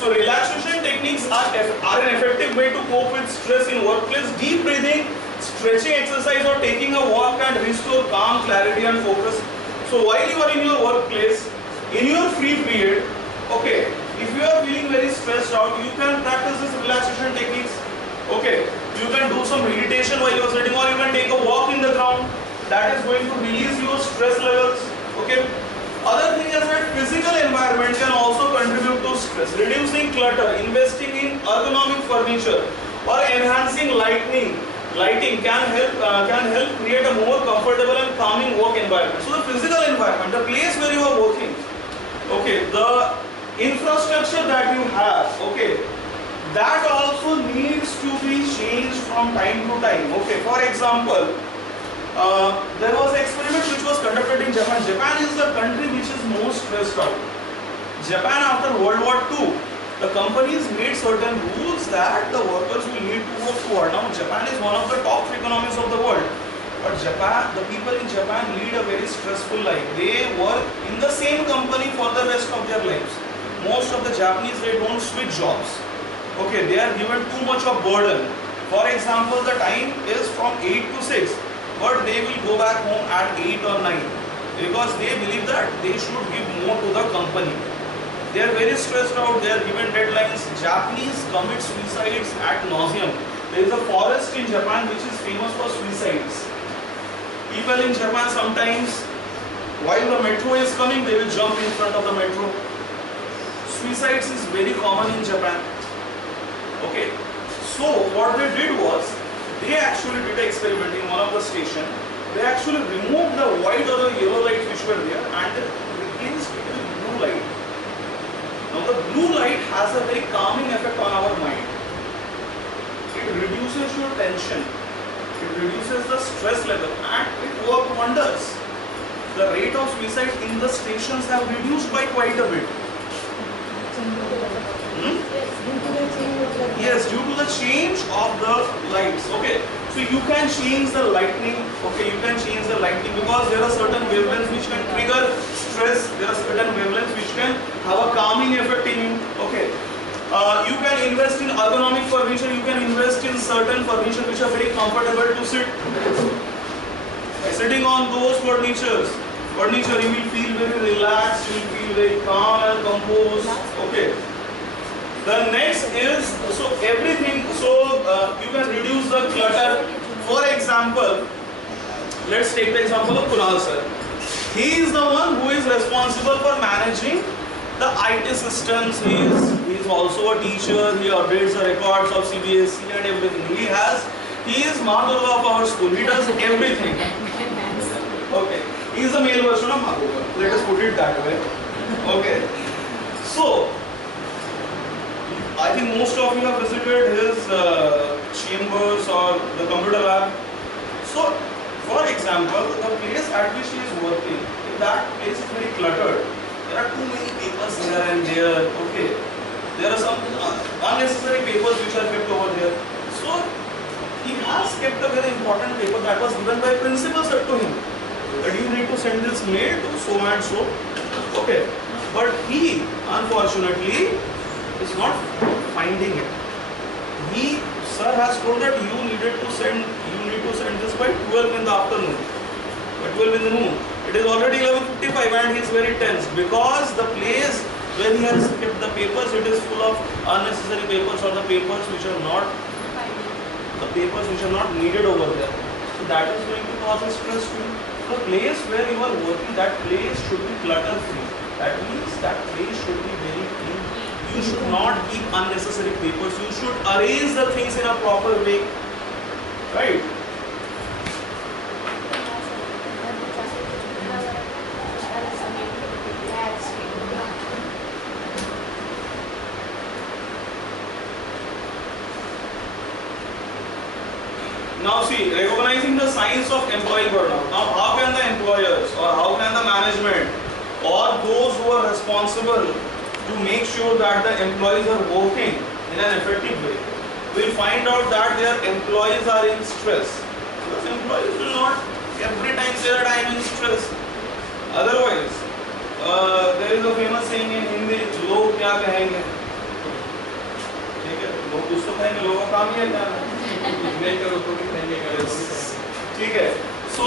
so relaxation techniques are an effective way to cope with stress in workplace. Deep breathing, stretching exercise, or taking a walk can restore calm, clarity, and focus. So while you are in your workplace, in your free period, okay, if you are feeling very stressed out, you can practice this relaxation techniques. Okay, you can do some meditation while you are sitting, or you can take a walk in the ground. That is going to release your stress levels. Okay. Other thing is that physical environment can also contribute to stress. Reducing clutter, investing in ergonomic furniture, or enhancing lighting can help create a more comfortable and calming work environment. So the physical environment, the place where you are working, okay, the infrastructure that you have, okay, that also needs to be changed from time to time. Okay, for example, there was an experiment which was conducted in Japan. Japan is the country which is most stressed out. Japan, after World War II, the companies made certain rules that the workers will need to work toward. Now, Japan is one of the top economies of the world. But the people in Japan lead a very stressful life. They work in the same company for the rest of their lives. Most of the Japanese, they don't switch jobs. Okay, they are given too much of burden. For example, the time is from 8 to 6, but they will go back home at 8 or 9 because they believe that they should give more to the company. They are very stressed out, they are given deadlines. Japanese commit suicides ad nauseum. There is a forest in Japan which is famous for suicides. People in Japan sometimes, while the metro is coming, they will jump in front of the metro. Suicides is very common in Japan. Okay, so what they did was, they actually did an experiment in one of the stations. They actually removed the white or the yellow lights which were there and they replaced it with blue light. Now the blue light has a very calming effect on our mind. It reduces your tension. It reduces the stress level and it works wonders. The rate of suicide in the stations have reduced by quite a bit. Yes, due to the change of the lights. Okay, so you can change the lighting. Okay, you can change the lighting because there are certain wavelengths which can trigger stress. There are certain wavelengths which can have a calming effect in you. Okay. You can invest in ergonomic furniture, you can invest in certain furniture which are very comfortable to sit. By sitting on those furniture you will feel very relaxed, you will feel very calm and composed. Okay. The next is So everything, you can reduce the clutter. For example, let's take the example of Kunal sir. He is the one who is responsible for managing the IT systems. He is also a teacher. He updates the records of CBSE and everything. He is Madhurga of our school. He does everything. Okay. He is the male version of Madhurga. Let us put it that way. Okay. So, I think most of you have visited his chambers or the computer lab. So, for example, the place at which he is working, if that place is very cluttered, there are too many papers here and there. Okay, there are some unnecessary papers which are kept over there. So, he has kept a very important paper that was given by principal sir to him, that you need to send this mail to so and so. Okay, but he unfortunately is not finding it. Sir has told that you need to send this by 12 in the afternoon, by 12 in the noon. It is already 11:55 and he is very tense because the place where he has kept the papers, it is full of unnecessary papers or the papers which are not needed over there. So that is going to cause a stress to you. The place where you are working, that place should be clutter free. That means that place should be very clean. You should not keep unnecessary papers. You should arrange the things in a proper way. Right? Now see, recognizing the signs of employee burnout. Now how can the employers or how can the management or those who are responsible to make sure that the employees are working in an effective way will find out that their employees are in stress? Because employees will not every time say that I am in stress. Otherwise, there is a famous saying in Hindi, लोग क्या कहेंगे? ठीक है, लोग कुछ तो कहेंगे, लोगों का काम ही है क्या? नहीं करो तो भी कहेंगे करो। ठीक है. So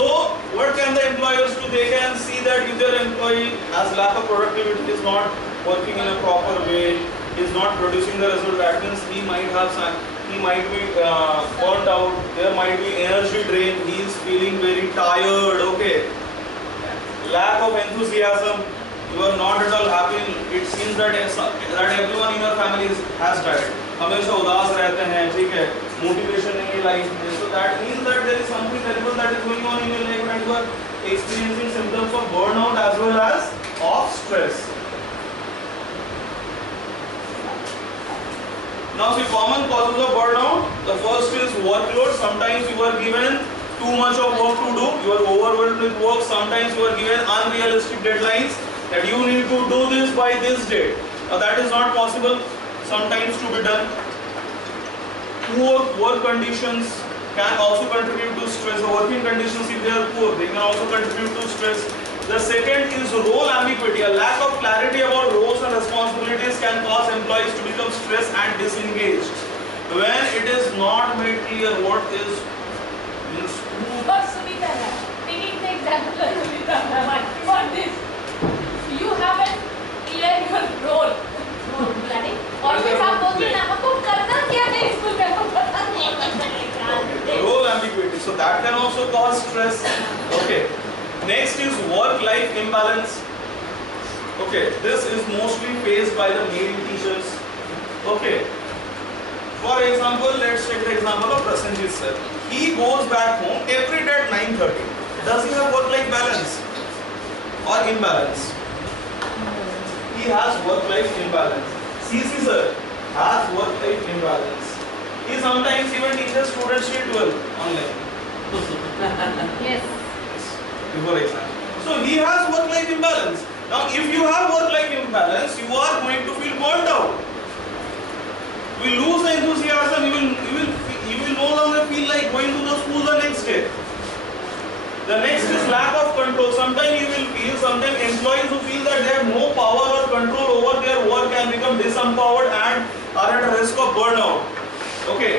what can the employers do? They can see that if their employee has lack of productivity, is not working in a proper way, is not producing the result. That means he might be burnt out. There might be energy drain. He is feeling very tired. Okay. Lack of enthusiasm. You are not at all happy. It seems that everyone in your family has died. हमेशा उदास रहते हैं, ठीक है, motivation नहीं है life में. So that means that there is something terrible that is going on in your life and you are experiencing symptoms of burnout as well as of stress. Now see, common causes of burnout. The first is workload. Sometimes you are given too much of work to do. You are overwhelmed with work. Sometimes you are given unrealistic deadlines that you need to do this by this date. Now that is not possible sometimes to be done. Poor work conditions can also contribute to stress. The working conditions, if they are poor, they can also contribute to stress. The second is role ambiguity. A lack of clarity about roles and responsibilities can cause employees to become stressed and disengaged. When it is not made clear what is means who. But Sunita, taking the example of Sunita, what this? You haven't clear your role. और फिर आप बोलते हैं आपको करना क्या है school में आपको पता नहीं है. Role ambiguity. So that can also cause stress. Okay. Next is work-life imbalance. Okay, this is mostly faced by the male teachers. Okay. For example, let's take the example of Prasenjit sir. He goes back home every day at 9:30. Does he have work-life balance or imbalance? He has work-life imbalance. CC sir has work-life imbalance. He sometimes even teaches students till 12 online. Yes. Before exam. So he has work-life imbalance. Now if you have work-life imbalance, you are going to feel burnt out. You will lose the enthusiasm, you will no longer feel like going to the school the next day. The next is lack of control. Sometimes you will feel, sometimes employees who feel that they have no power or control over their work can become disempowered and are at a risk of burnout. Okay.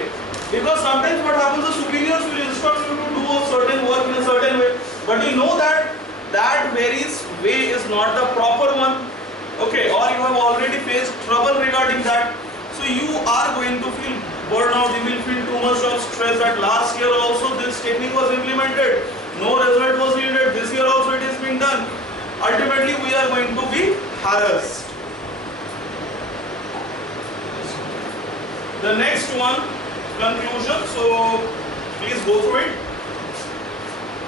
Because sometimes what happens, the superiors will instruct you to do a certain work in a certain way, but you know that that varies way is not the proper one. Okay, or you have already faced trouble regarding that. So So you are going to feel burnout, you will feel too much of stress. That last year also this technique was implemented, no result was yielded, this year also it is being done. Ultimately we are going to be harassed. The next one, conclusion. So please go through it.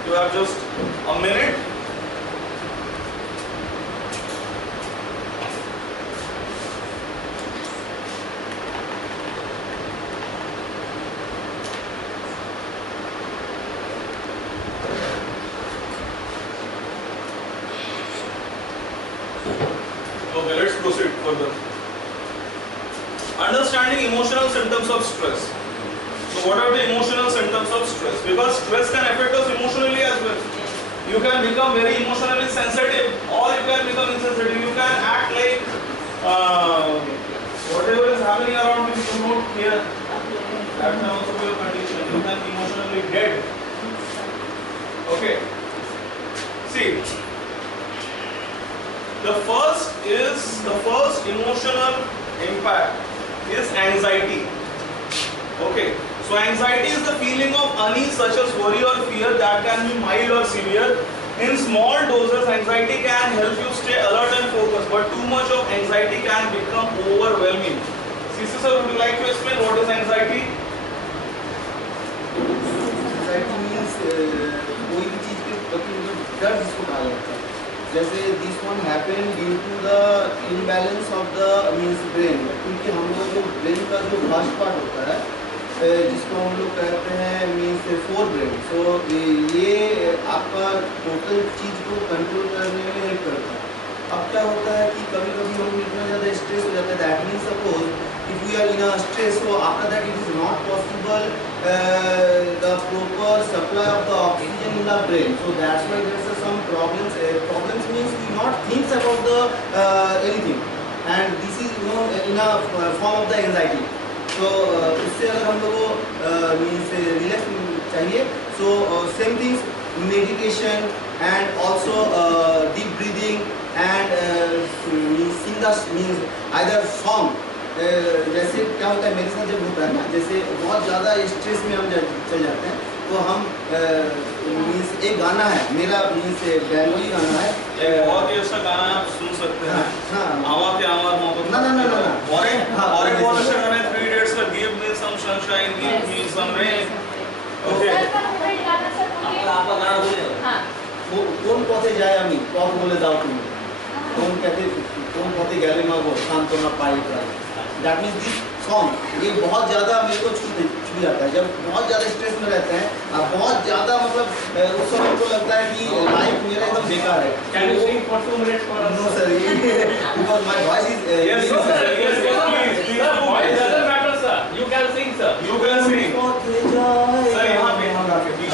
You have just a minute. Okay, let's proceed further. Understanding emotional symptoms of stress. So what are the emotional symptoms of stress? Because stress can affect us emotionally as well. You can become very emotionally sensitive, or you can become insensitive. You can act like whatever is happening around you, you don't care. That can also be a condition. You can be emotionally dead. Okay. See, the first emotional impact is anxiety. Okay, so anxiety is the feeling of unease such as worry or fear that can be mild or severe. In small doses, anxiety can help you stay alert and focused, but too much of anxiety can become overwhelming. CC sir, would you like to explain what is anxiety? Anxiety means कोई भी चीज के प्रति डर जिसको कहा जाता है. जैसे this one happen due to the imbalance of the means brain, क्योंकि हम लोग जो ब्रेन का जो फर्स्ट पार्ट होता है जिसको हम लोग कहते हैं मीन्स फोर ब्रेन. सो ये आपका टोटल चीज़ को कंट्रोल करने में हेल्प करता है. अब क्या होता है कि कभी कभी हम इतना ज़्यादा स्ट्रेस हो जाता है, that means suppose if we are in a stress, so after that it is not possible the proper supply of the oxygen in the brain, so that's why there is some problems. Problems means we not think about the anything, and this is in a form of the anxiety. So इससे अगर हम लोगों को means relax चाहिए, so same things, meditation and also deep breathing and sing the means either song. जैसे क्या होता है मेरे साथ जब होता है ना, जैसे बहुत ज़्यादा स्ट्रेस में हम चल जाते हैं, तो हम मीन्स एक गाना है मेरा, मीन्स बंगाली गाना है, बहुत ही अच्छा गाना है, आप सुन सकते हैं. हाँ, आवा के आवार मोहब्बत ना ना ना ना और एक बहुत अच्छा गाना है, 3 Days का give me some sunshine, give me some rain. Okay, आपका गाना बोले. हाँ. কোন পথে যায় আমি পথ বলে দাও তুমি, কোন পথে গেলে মা গো সান্ত্বনা পাই প্রায়. दैट मीन्स दिस सॉन्ग ये बहुत ज़्यादा मेरे को छू जाता है. जब बहुत ज़्यादा स्ट्रेस में रहते हैं और बहुत ज़्यादा मतलब उस समय को लगता है कि लाइफ मेरा एकदम बेकार है. Can you sing for 2 minutes for us? No sir, because my voice is yes sir, yes please Sir, voice doesn't matter, sir. You can sing, sir. you can sing. Sir यहाँ पे हम आके बीच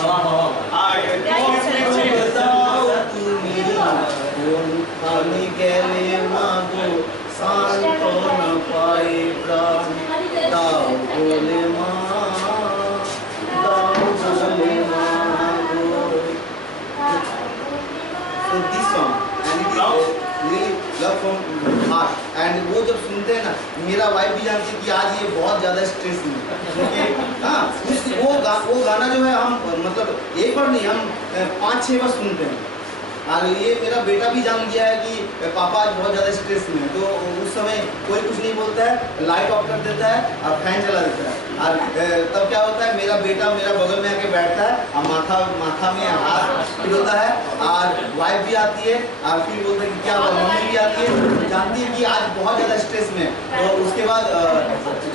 আমি গেলে মাগো সান্ত্বনা পাই প্রাণ, দাও বলে মা, দাও বলে মাগো. So this song and it is really love from heart, and वो जब सुनते हैं ना, मेरा वाइफ भी जानती है कि आज ये बहुत ज़्यादा स्ट्रेस में है, क्योंकि हाँ वो गाना जो है हम मतलब एक बार नहीं, हम 5-6 बार सुनते हैं. और ये मेरा बेटा भी जान गया है कि पापा आज बहुत ज़्यादा स्ट्रेस में है, तो उस समय कोई कुछ नहीं बोलता है, लाइट ऑफ कर देता है और फैन चला देता है. और तब क्या होता है, मेरा बेटा मेरा बगल में आके बैठता है और माथा में हाथ फिरता है, और वाइफ भी आती है और फिर बोलता है कि क्या मम्मी भी आती है, जानती है कि आज बहुत ज़्यादा स्ट्रेस में है. तो उसके बाद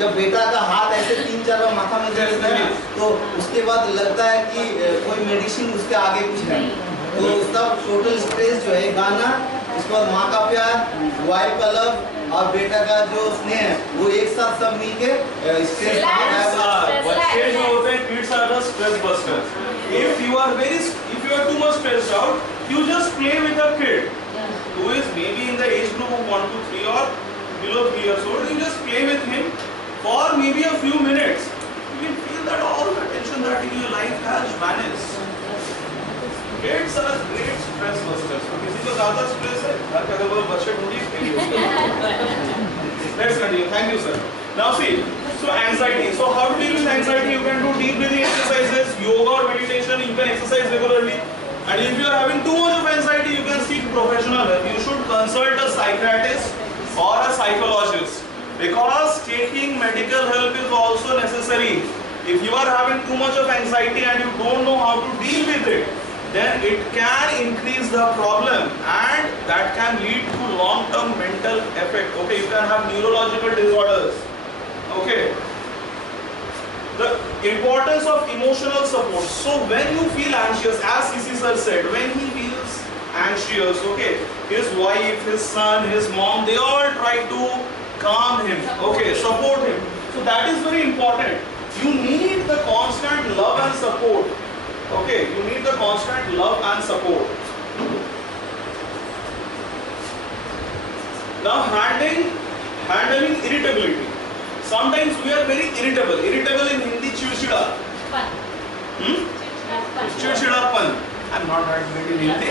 जब बेटा का हाथ ऐसे 3-4 बार माथा में दे देता है, तो उसके बाद लगता है कि कोई मेडिसिन उसके आगे कुछ है. तो सब टोटल स्ट्रेस जो है गाना, इसके बाद माँ का प्यार, वाइफ का लव और बेटा का जो स्नेह है, वो एक साथ सब मिलके स्ट्रेस बच्चे जो होते हैं kids are the stress busters. If you are too much stressed out, you just play with a kid who is maybe in the age group of 1 to 3 or below 3 years old. You just play with him for maybe a few minutes. You will feel that all the tension that in your life has vanished. Kids are great stress busters. तो किसी को ज़्यादा stress है, हर कदम पर बच्चे ढूंढिए. Let's continue. Thank you, sir. Now see, so anxiety. So how to deal with anxiety? You can do deep breathing exercises, yoga or meditation. You can exercise regularly. And if you are having too much of anxiety, you can seek professional help. You should consult a psychiatrist or a psychologist, because taking medical help is also necessary. If you are having too much of anxiety and you don't know how to deal with it, then it can increase the problem and that can lead to long-term mental effect. Okay, you can have neurological disorders. Okay. The importance of emotional support. So when you feel anxious, as CC sir said, when he feels anxious, okay, his wife, his son, his mom, they all try to calm him, okay, support him. So that is very important. You need the constant love and support. Okay, you need the constant love and support. Now handling irritability. Sometimes we are very irritable. Irritable in Hindi, chidchida. Chidchidapan. I'm not that good in Hindi.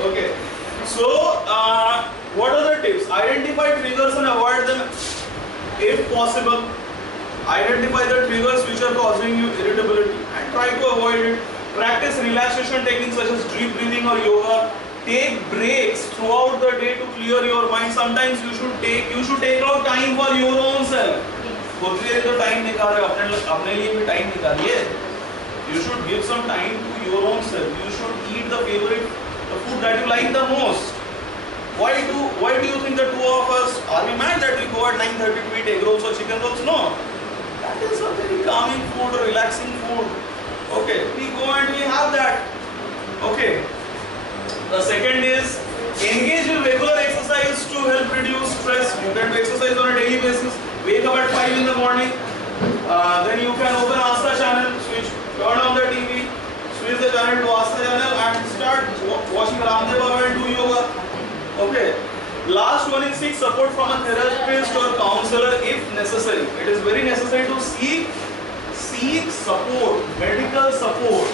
Okay. So, what are the tips? Identify triggers and avoid them if possible. Identify the triggers which are causing you irritability and try to avoid it. Practice relaxation techniques such as deep breathing or yoga. Take breaks throughout the day to clear your mind. Sometimes you should take out time for your own self. खुद के लिए तो time निकाल रहे हो, अपने लिए भी time निकालिए. You should give some time to your own self. You should eat the food that you like the most. Why do you think the two of us are we mad that we go at 9:30 to eat egg rolls or chicken rolls? No. That is a very calming food or relaxing food. Okay, we go and we have that. Okay. The second is engage in regular exercise to help reduce stress. You can do exercise on a daily basis. Wake up at 5 in the morning. Then you can open Asta channel, turn on the TV, switch the channel to Asta channel and start watching Ramdev Baba and do yoga. Okay. Last one is seek support from a therapist or counselor if necessary. It is very necessary to seek support, medical support.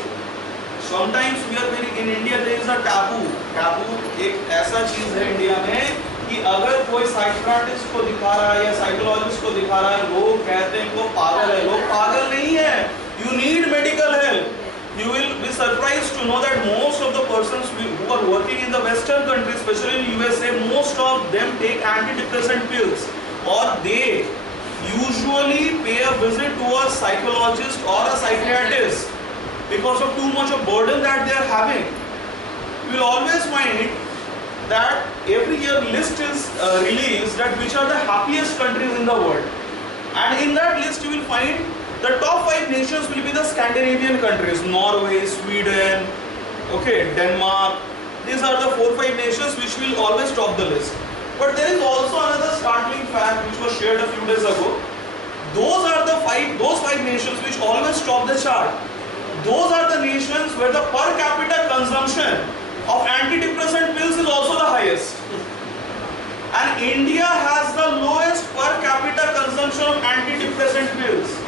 Sometimes we are very in India there is a taboo. Taboo एक ऐसा चीज है India में कि अगर कोई psychiatrist को दिखा रहा है या साइकोलॉजिस्ट को दिखा रहा है, लोग कहते हैं वो पागल है. लोग पागल नहीं है. You need medical help. You will be surprised to know that most of the persons who are working in the Western countries, especially in USA, most of them take antidepressant pills, or they usually pay a visit to a psychologist or a psychiatrist because of too much of burden that they are having. You will always find that every year list is released that which are the happiest countries in the world, and in that list you will find the top 5 nations will be the Scandinavian countries: Norway, Sweden, okay, Denmark. These are the 4-5 nations which will always top the list. But there is also another startling fact which was shared a few days ago. Those 5 nations which always top the chart. Those are the nations where the per capita consumption of antidepressant pills is also the highest. And India has the lowest per capita consumption of antidepressant pills.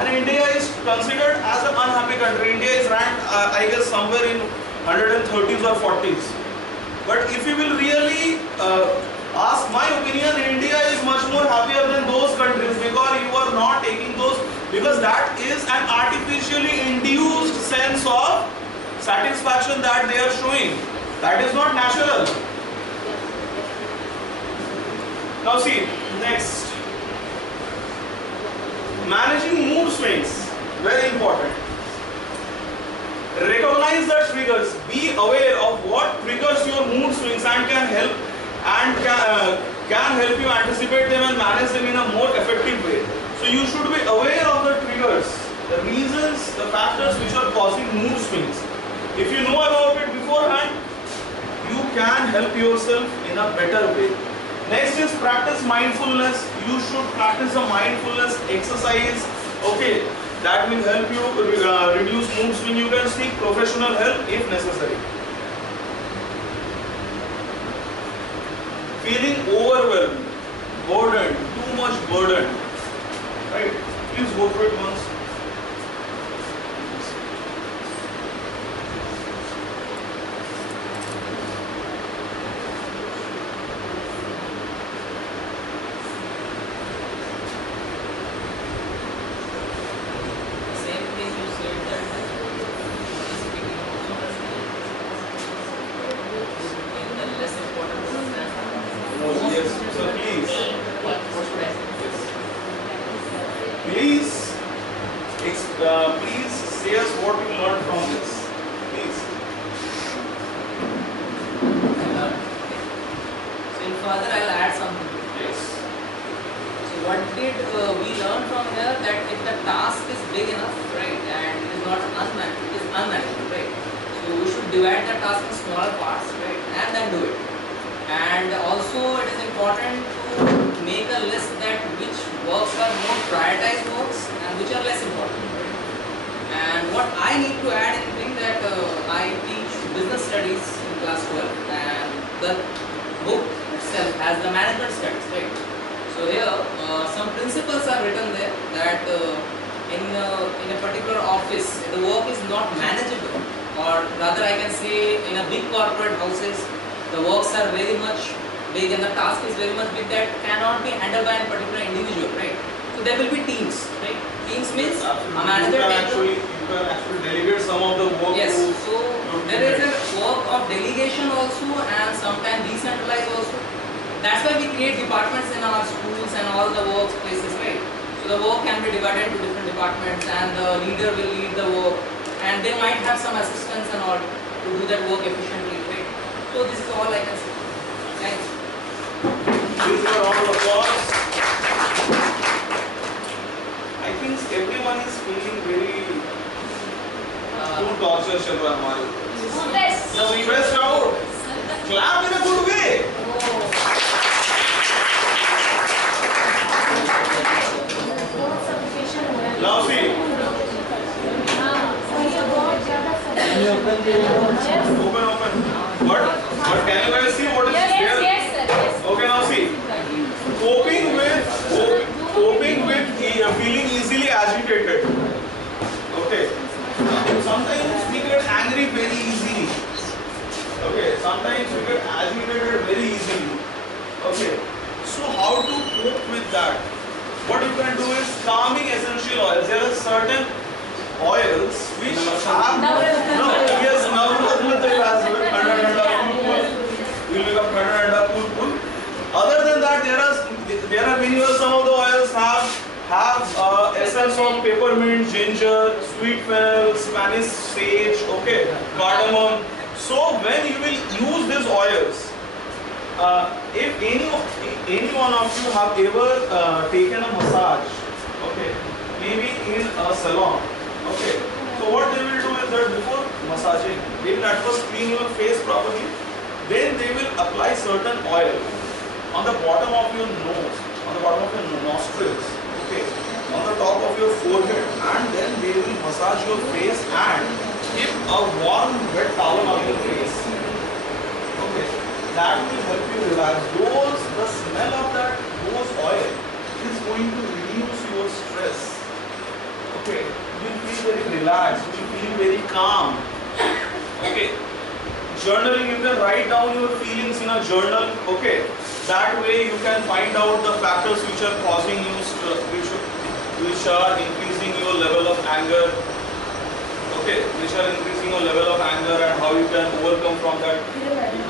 And India is considered as an unhappy country. India is ranked, I guess, somewhere in 130s or 40s. But if you will really ask my opinion, India is much more happier than those countries, because you are not taking those, because that is an artificially induced sense of satisfaction that they are showing. That is not natural. Now see, next. Managing mood swings, very important. Recognize the triggers. Be aware of what triggers your mood swings and can help you anticipate them and manage them in a more effective way. So you should be aware of the triggers, the reasons, the factors which are causing mood swings. If you know about it beforehand, you can help yourself in a better way. Next is practice mindfulness. You should practice a mindfulness exercise. Okay, that will help you reduce mood swing. You can seek professional help if necessary. Feeling overwhelmed, burdened, too much burden. Right? Please go for it once. please say us what you learned from this. Please. So in further I'll add something. Yes. So what did we learn from here? That if the task is big enough, right, and it is not unmanageable, right? So we should divide the task in smaller parts, right, and then do it. And also it is important to make a list that which works are more prioritized works and which are less important. Right? And what I need to add in thing that I teach business studies in class 12, and the book itself has the management studies, right? So here some principles are written there that in a particular office the work is not manageable, or rather I can say in a big corporate houses the works are very much big and the task is very much big that cannot be handled by a particular individual, right? So there will be teams, right? Teams means a manager You can actually delegate some of the work. yes, to so there is a work of delegation also and sometimes decentralized also. That's why we create departments in our schools and all the workplaces, right? So the work can be divided into different departments and the leader will lead the work and they might have some assistants and all to do that work efficiently, right? So this is all I can say. Thanks. These were all applause. I think everyone is feeling very too torture चल रहा है हमारे ऊपर. Stressed out. Clap in a good way. Now see. Open. But can you guys see what is Yes, here? yes, sir. Yes. Okay, now see. Coping with feeling easily agitated. Okay. Sometimes we get angry very easily. Okay. Sometimes we get agitated very easily. Okay. So how to cope with that? What you can do is calming essential oils. There are certain oils which have yes, will become cool. Other than that, there are many oils. Some of the oils have essence of peppermint, ginger, sweet fennel, Spanish sage, okay, cardamom. So when you will use these oils, if any one of you have ever taken a massage, okay, maybe in a salon, okay, so what they will do is that before massaging, they will at first clean your face properly, then they will apply certain oil on the bottom of your nose, on the bottom of your nostrils, okay, on the top of your forehead, and then they will massage your face and keep a warm wet towel on your face. Okay, that will help you relax. The smell of those oil is going to reduce your stress. Okay, you will feel very relaxed, you will feel very calm. Okay, journaling, you can write down your feelings in a journal. Okay, that way you can find out the factors which are causing you which are increasing your level of anger. Okay, which are increasing your level of anger and how you can overcome from that.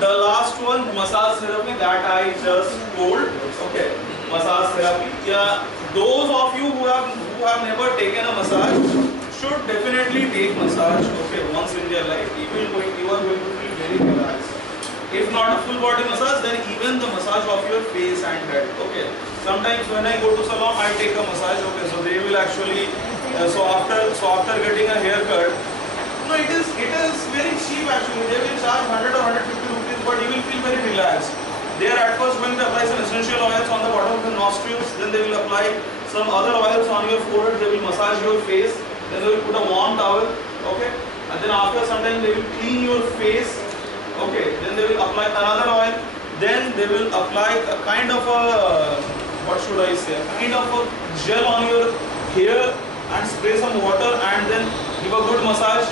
The last one, massage therapy, that I just told. Okay, massage therapy. Yeah, those of you who have never taken a massage should definitely take massage. Okay, once in their life, you are going to feel very relaxed. If not a full body massage, then even the massage of your face and head. Okay. Sometimes when I go to salon, I take a massage. Okay, so they will actually. So after getting a haircut, no, it is very cheap actually. They will charge 100 or 150 rupees, but you will feel very relaxed. They are at first going to apply some essential oils on the bottom of the nostrils. Then they will apply some other oils on your forehead. They will massage your face. Then they will put a warm towel. Okay, and then after some time they will clean your face. Okay, then they will apply another oil. Then they will apply a kind of a, what should I say, a kind of a gel on your hair and spray some water and then give a good massage.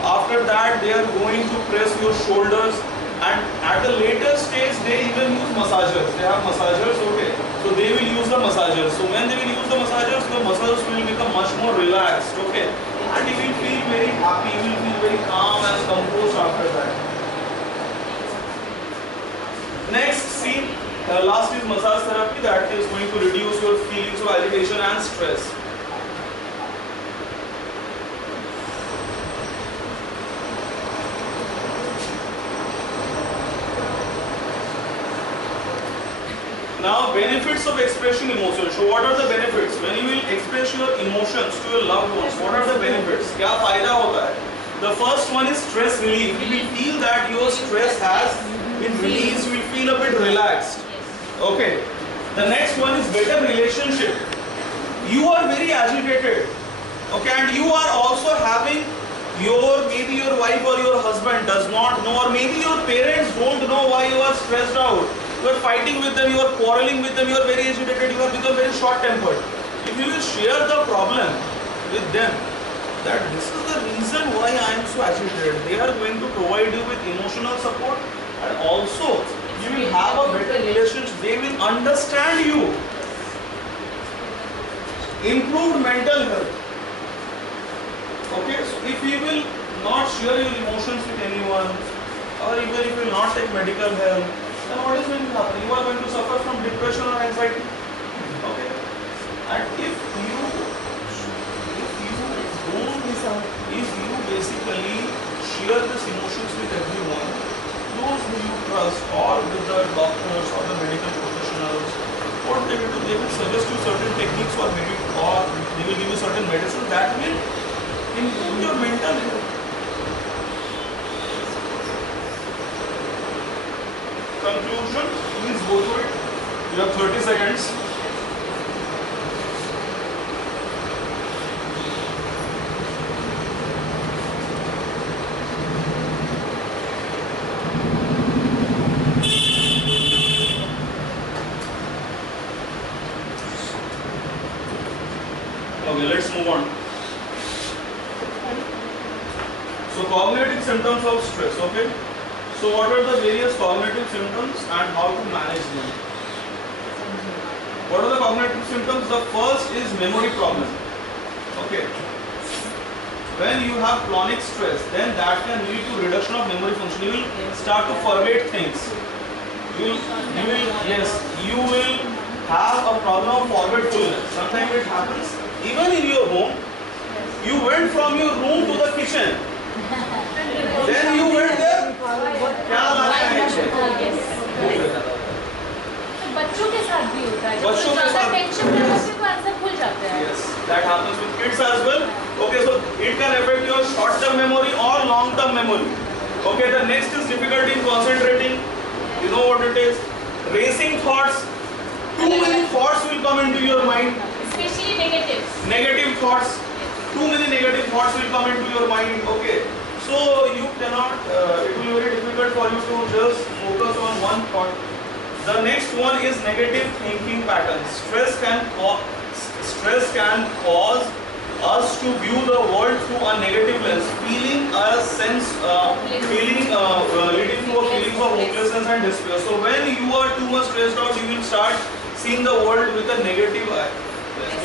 After that, they are going to press your shoulders, and at the later stage, they even use massagers. They have massagers, okay. So they will use the massagers. So when they will use the massagers, the muscles will become much more relaxed, okay. And you will feel very happy, you will feel very calm and composed after that. Next, see, last is massage therapy, that is going to reduce your feelings of agitation and stress. Now, benefits of expressing emotions. So, what are the benefits? When you will express your emotions to your loved ones, what are the benefits? क्या फायदा होता है? The first one is stress relief. You will feel that your stress has been released. You will feel a bit relaxed. Okay. The next one is better relationship. You are very agitated. Okay, and you are also having maybe your wife or your husband does not know, or maybe your parents don't know why you are stressed out. You are fighting with them, you are quarreling with them, you are very agitated, you have become very short-tempered. If you will share the problem with them, that this is the reason why I am so agitated, they are going to provide you with emotional support, and also you will have a better relationship. They will understand you. Improved mental health. Okay, so if you will not share your emotions with anyone, or even if you will not take medical help, then what is going to happen? You are going to suffer from depression or anxiety. Okay, and if you basically share these emotions with everyone, those who you trust, or with the doctors or the medical professionals, what they will do? They will suggest you certain techniques or they will give you certain medicines that will improve your mental health. Conclusion, please go through it. You have 30 seconds. Okay, let's move on. So cognitive symptoms of stress, okay? So what are the various cognitive symptoms and how to manage them? What are the cognitive symptoms? The first is memory problem. Okay. When you have chronic stress, then that can lead to reduction of memory function. You will start to forget things. You will have a problem of forgetfulness. Sometimes it happens even in your home. You went from your room to the kitchen. Then you went there. क्या लाना है? बच्चों के साथ भी होता है. बच्चों के साथ टेंशन में बच्चे को आंसर भूल जाते हैं. Yes, that happens with kids as well. Okay, so it can affect your short-term memory or long-term memory. Okay, the next is difficulty in concentrating. You know what it is? Racing thoughts. Too many thoughts will come into your mind. Especially negatives. Negative thoughts. Too many negative thoughts will come into your mind. Okay, so you cannot. It will be very difficult for you to just focus on one thought. The next one is negative thinking patterns. Stress can cause us to view the world through a negative lens, leading to a feeling of hopelessness and despair. So when you are too much stressed out, you will start seeing the world with a negative eye.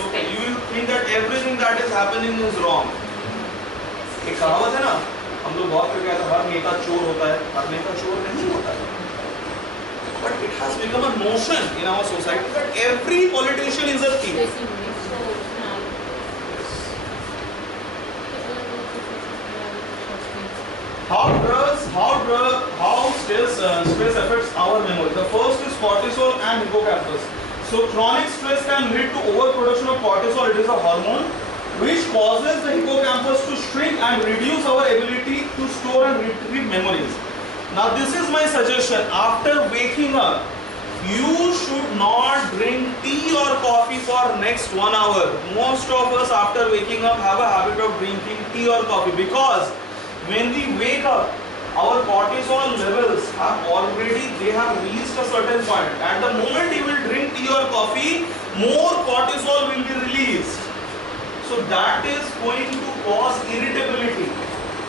Okay, you will think that everything that is happening is wrong. एक कहावत है ना, हम लोग बहुत कहते हैं हर नेता चोर होता है, हर नेता चोर नहीं होता है. But it has become a notion in our society that every politician is a thief. How stress affects our memory? The first is cortisol and hippocampus. So chronic stress can lead to overproduction of cortisol. It is a hormone which causes the hippocampus to shrink and reduce our ability to store and retrieve memories. Now this is my suggestion. After waking up, you should not drink tea or coffee for next 1 hour. Most of us after waking up have a habit of drinking tea or coffee, because when we wake up, our cortisol levels have reached a certain point. At the moment you will drink tea or coffee, more cortisol will be released. So that is going to cause irritability.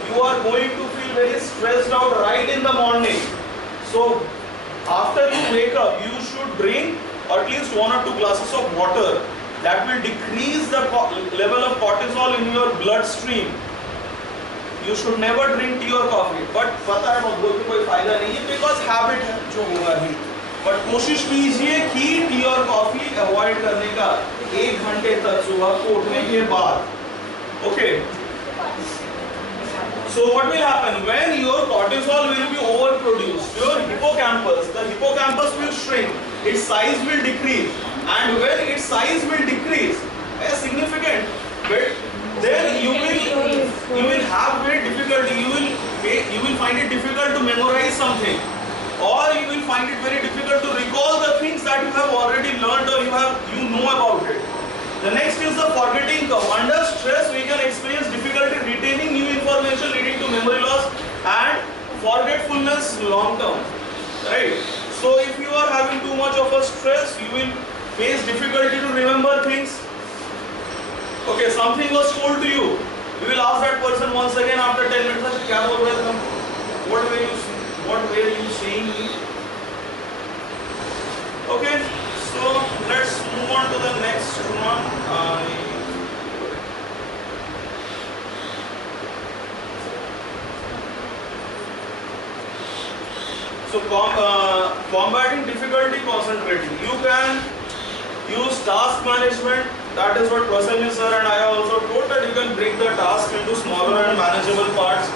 You are going to feel very stressed out right in the morning. So after you wake up, you should drink at least 1 or 2 glasses of water. That will decrease the level of cortisol in your bloodstream. You should never drink tea or coffee. But पता है बहुत लोगों को कोई फायदा नहीं है, because habit है जो होगा ही. But कोशिश कीजिए कि टी और कॉफी अवॉइड करने का 1 घंटे तक सुबह को उठने के बाद. Okay. So what will happen when your cortisol will be overproduced? Your hippocampus, the hippocampus will shrink. its size will decrease, and when its size will decrease a significant bit, then you will have great difficulty. You will find it difficult to memorize something, or you will find it very difficult to recall the things that you have already learned or you know about it. The next is the forgetting curve. Under stress, we can experience difficulty retaining new information, leading to memory loss and forgetfulness long term. Right? So if you are having too much of a stress, you will face difficulty to remember things. Okay, something was told to you. You will ask that person once again after 10 minutes, "Kya bol rahe tum? What were you saying?" Okay, so let's move on to the next one. So combating difficulty concentrating. You can use task management. That is what Prasanna sir and I also told, that you can break the task into smaller and manageable parts.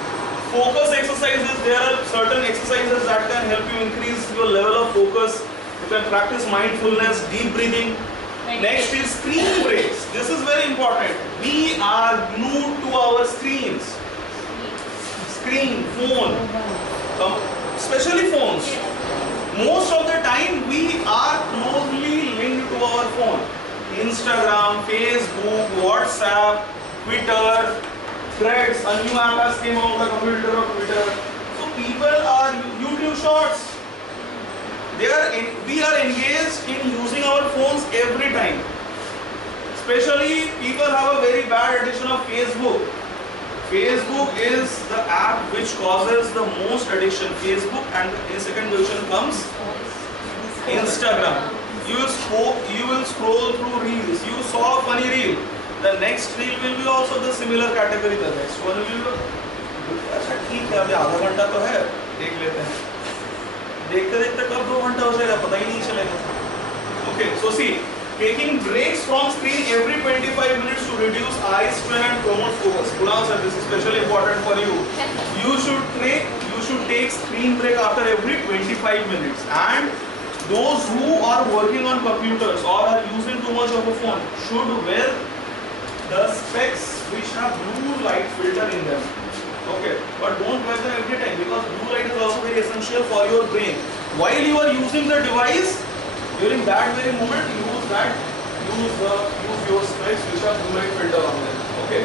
Focus exercises. There are certain exercises that can help you increase your level of focus. You can practice mindfulness, deep breathing. Next is screen breaks. This is very important. We are glued to our screens. Screen, phone, especially phones. Most of the time we are closely linked to our phone. Instagram, Facebook, WhatsApp, Twitter, Threads, a new app has came out, the computer of Twitter. So people are YouTube Shorts. We are engaged in using our phones every time. Especially people have a very bad addiction of Facebook. Facebook is the app which causes the most addiction. Facebook, and in second position comes Instagram. You will scroll through reels. You saw a funny reel. The next reel will be also the similar category. The next one will be, अच्छा ठीक है, अभी आधा घंटा तो है, देख लेते हैं. देखते देखते कब 2 घंटा हो जाएगा पता ही नहीं चलेगा. Okay, so see, taking breaks from screen every 25 minutes to reduce eye strain and promote focus. Kunal sir, this is especially important for you. You should take screen break after every 25 minutes. And those who are working on computers or are using too much of a phone should wear the specs which have blue light filter in them. Okay, but don't wear them every time, because blue light is also very essential for your brain. While you are using the device, during that very moment, use your specs which have blue light filter on them. Okay.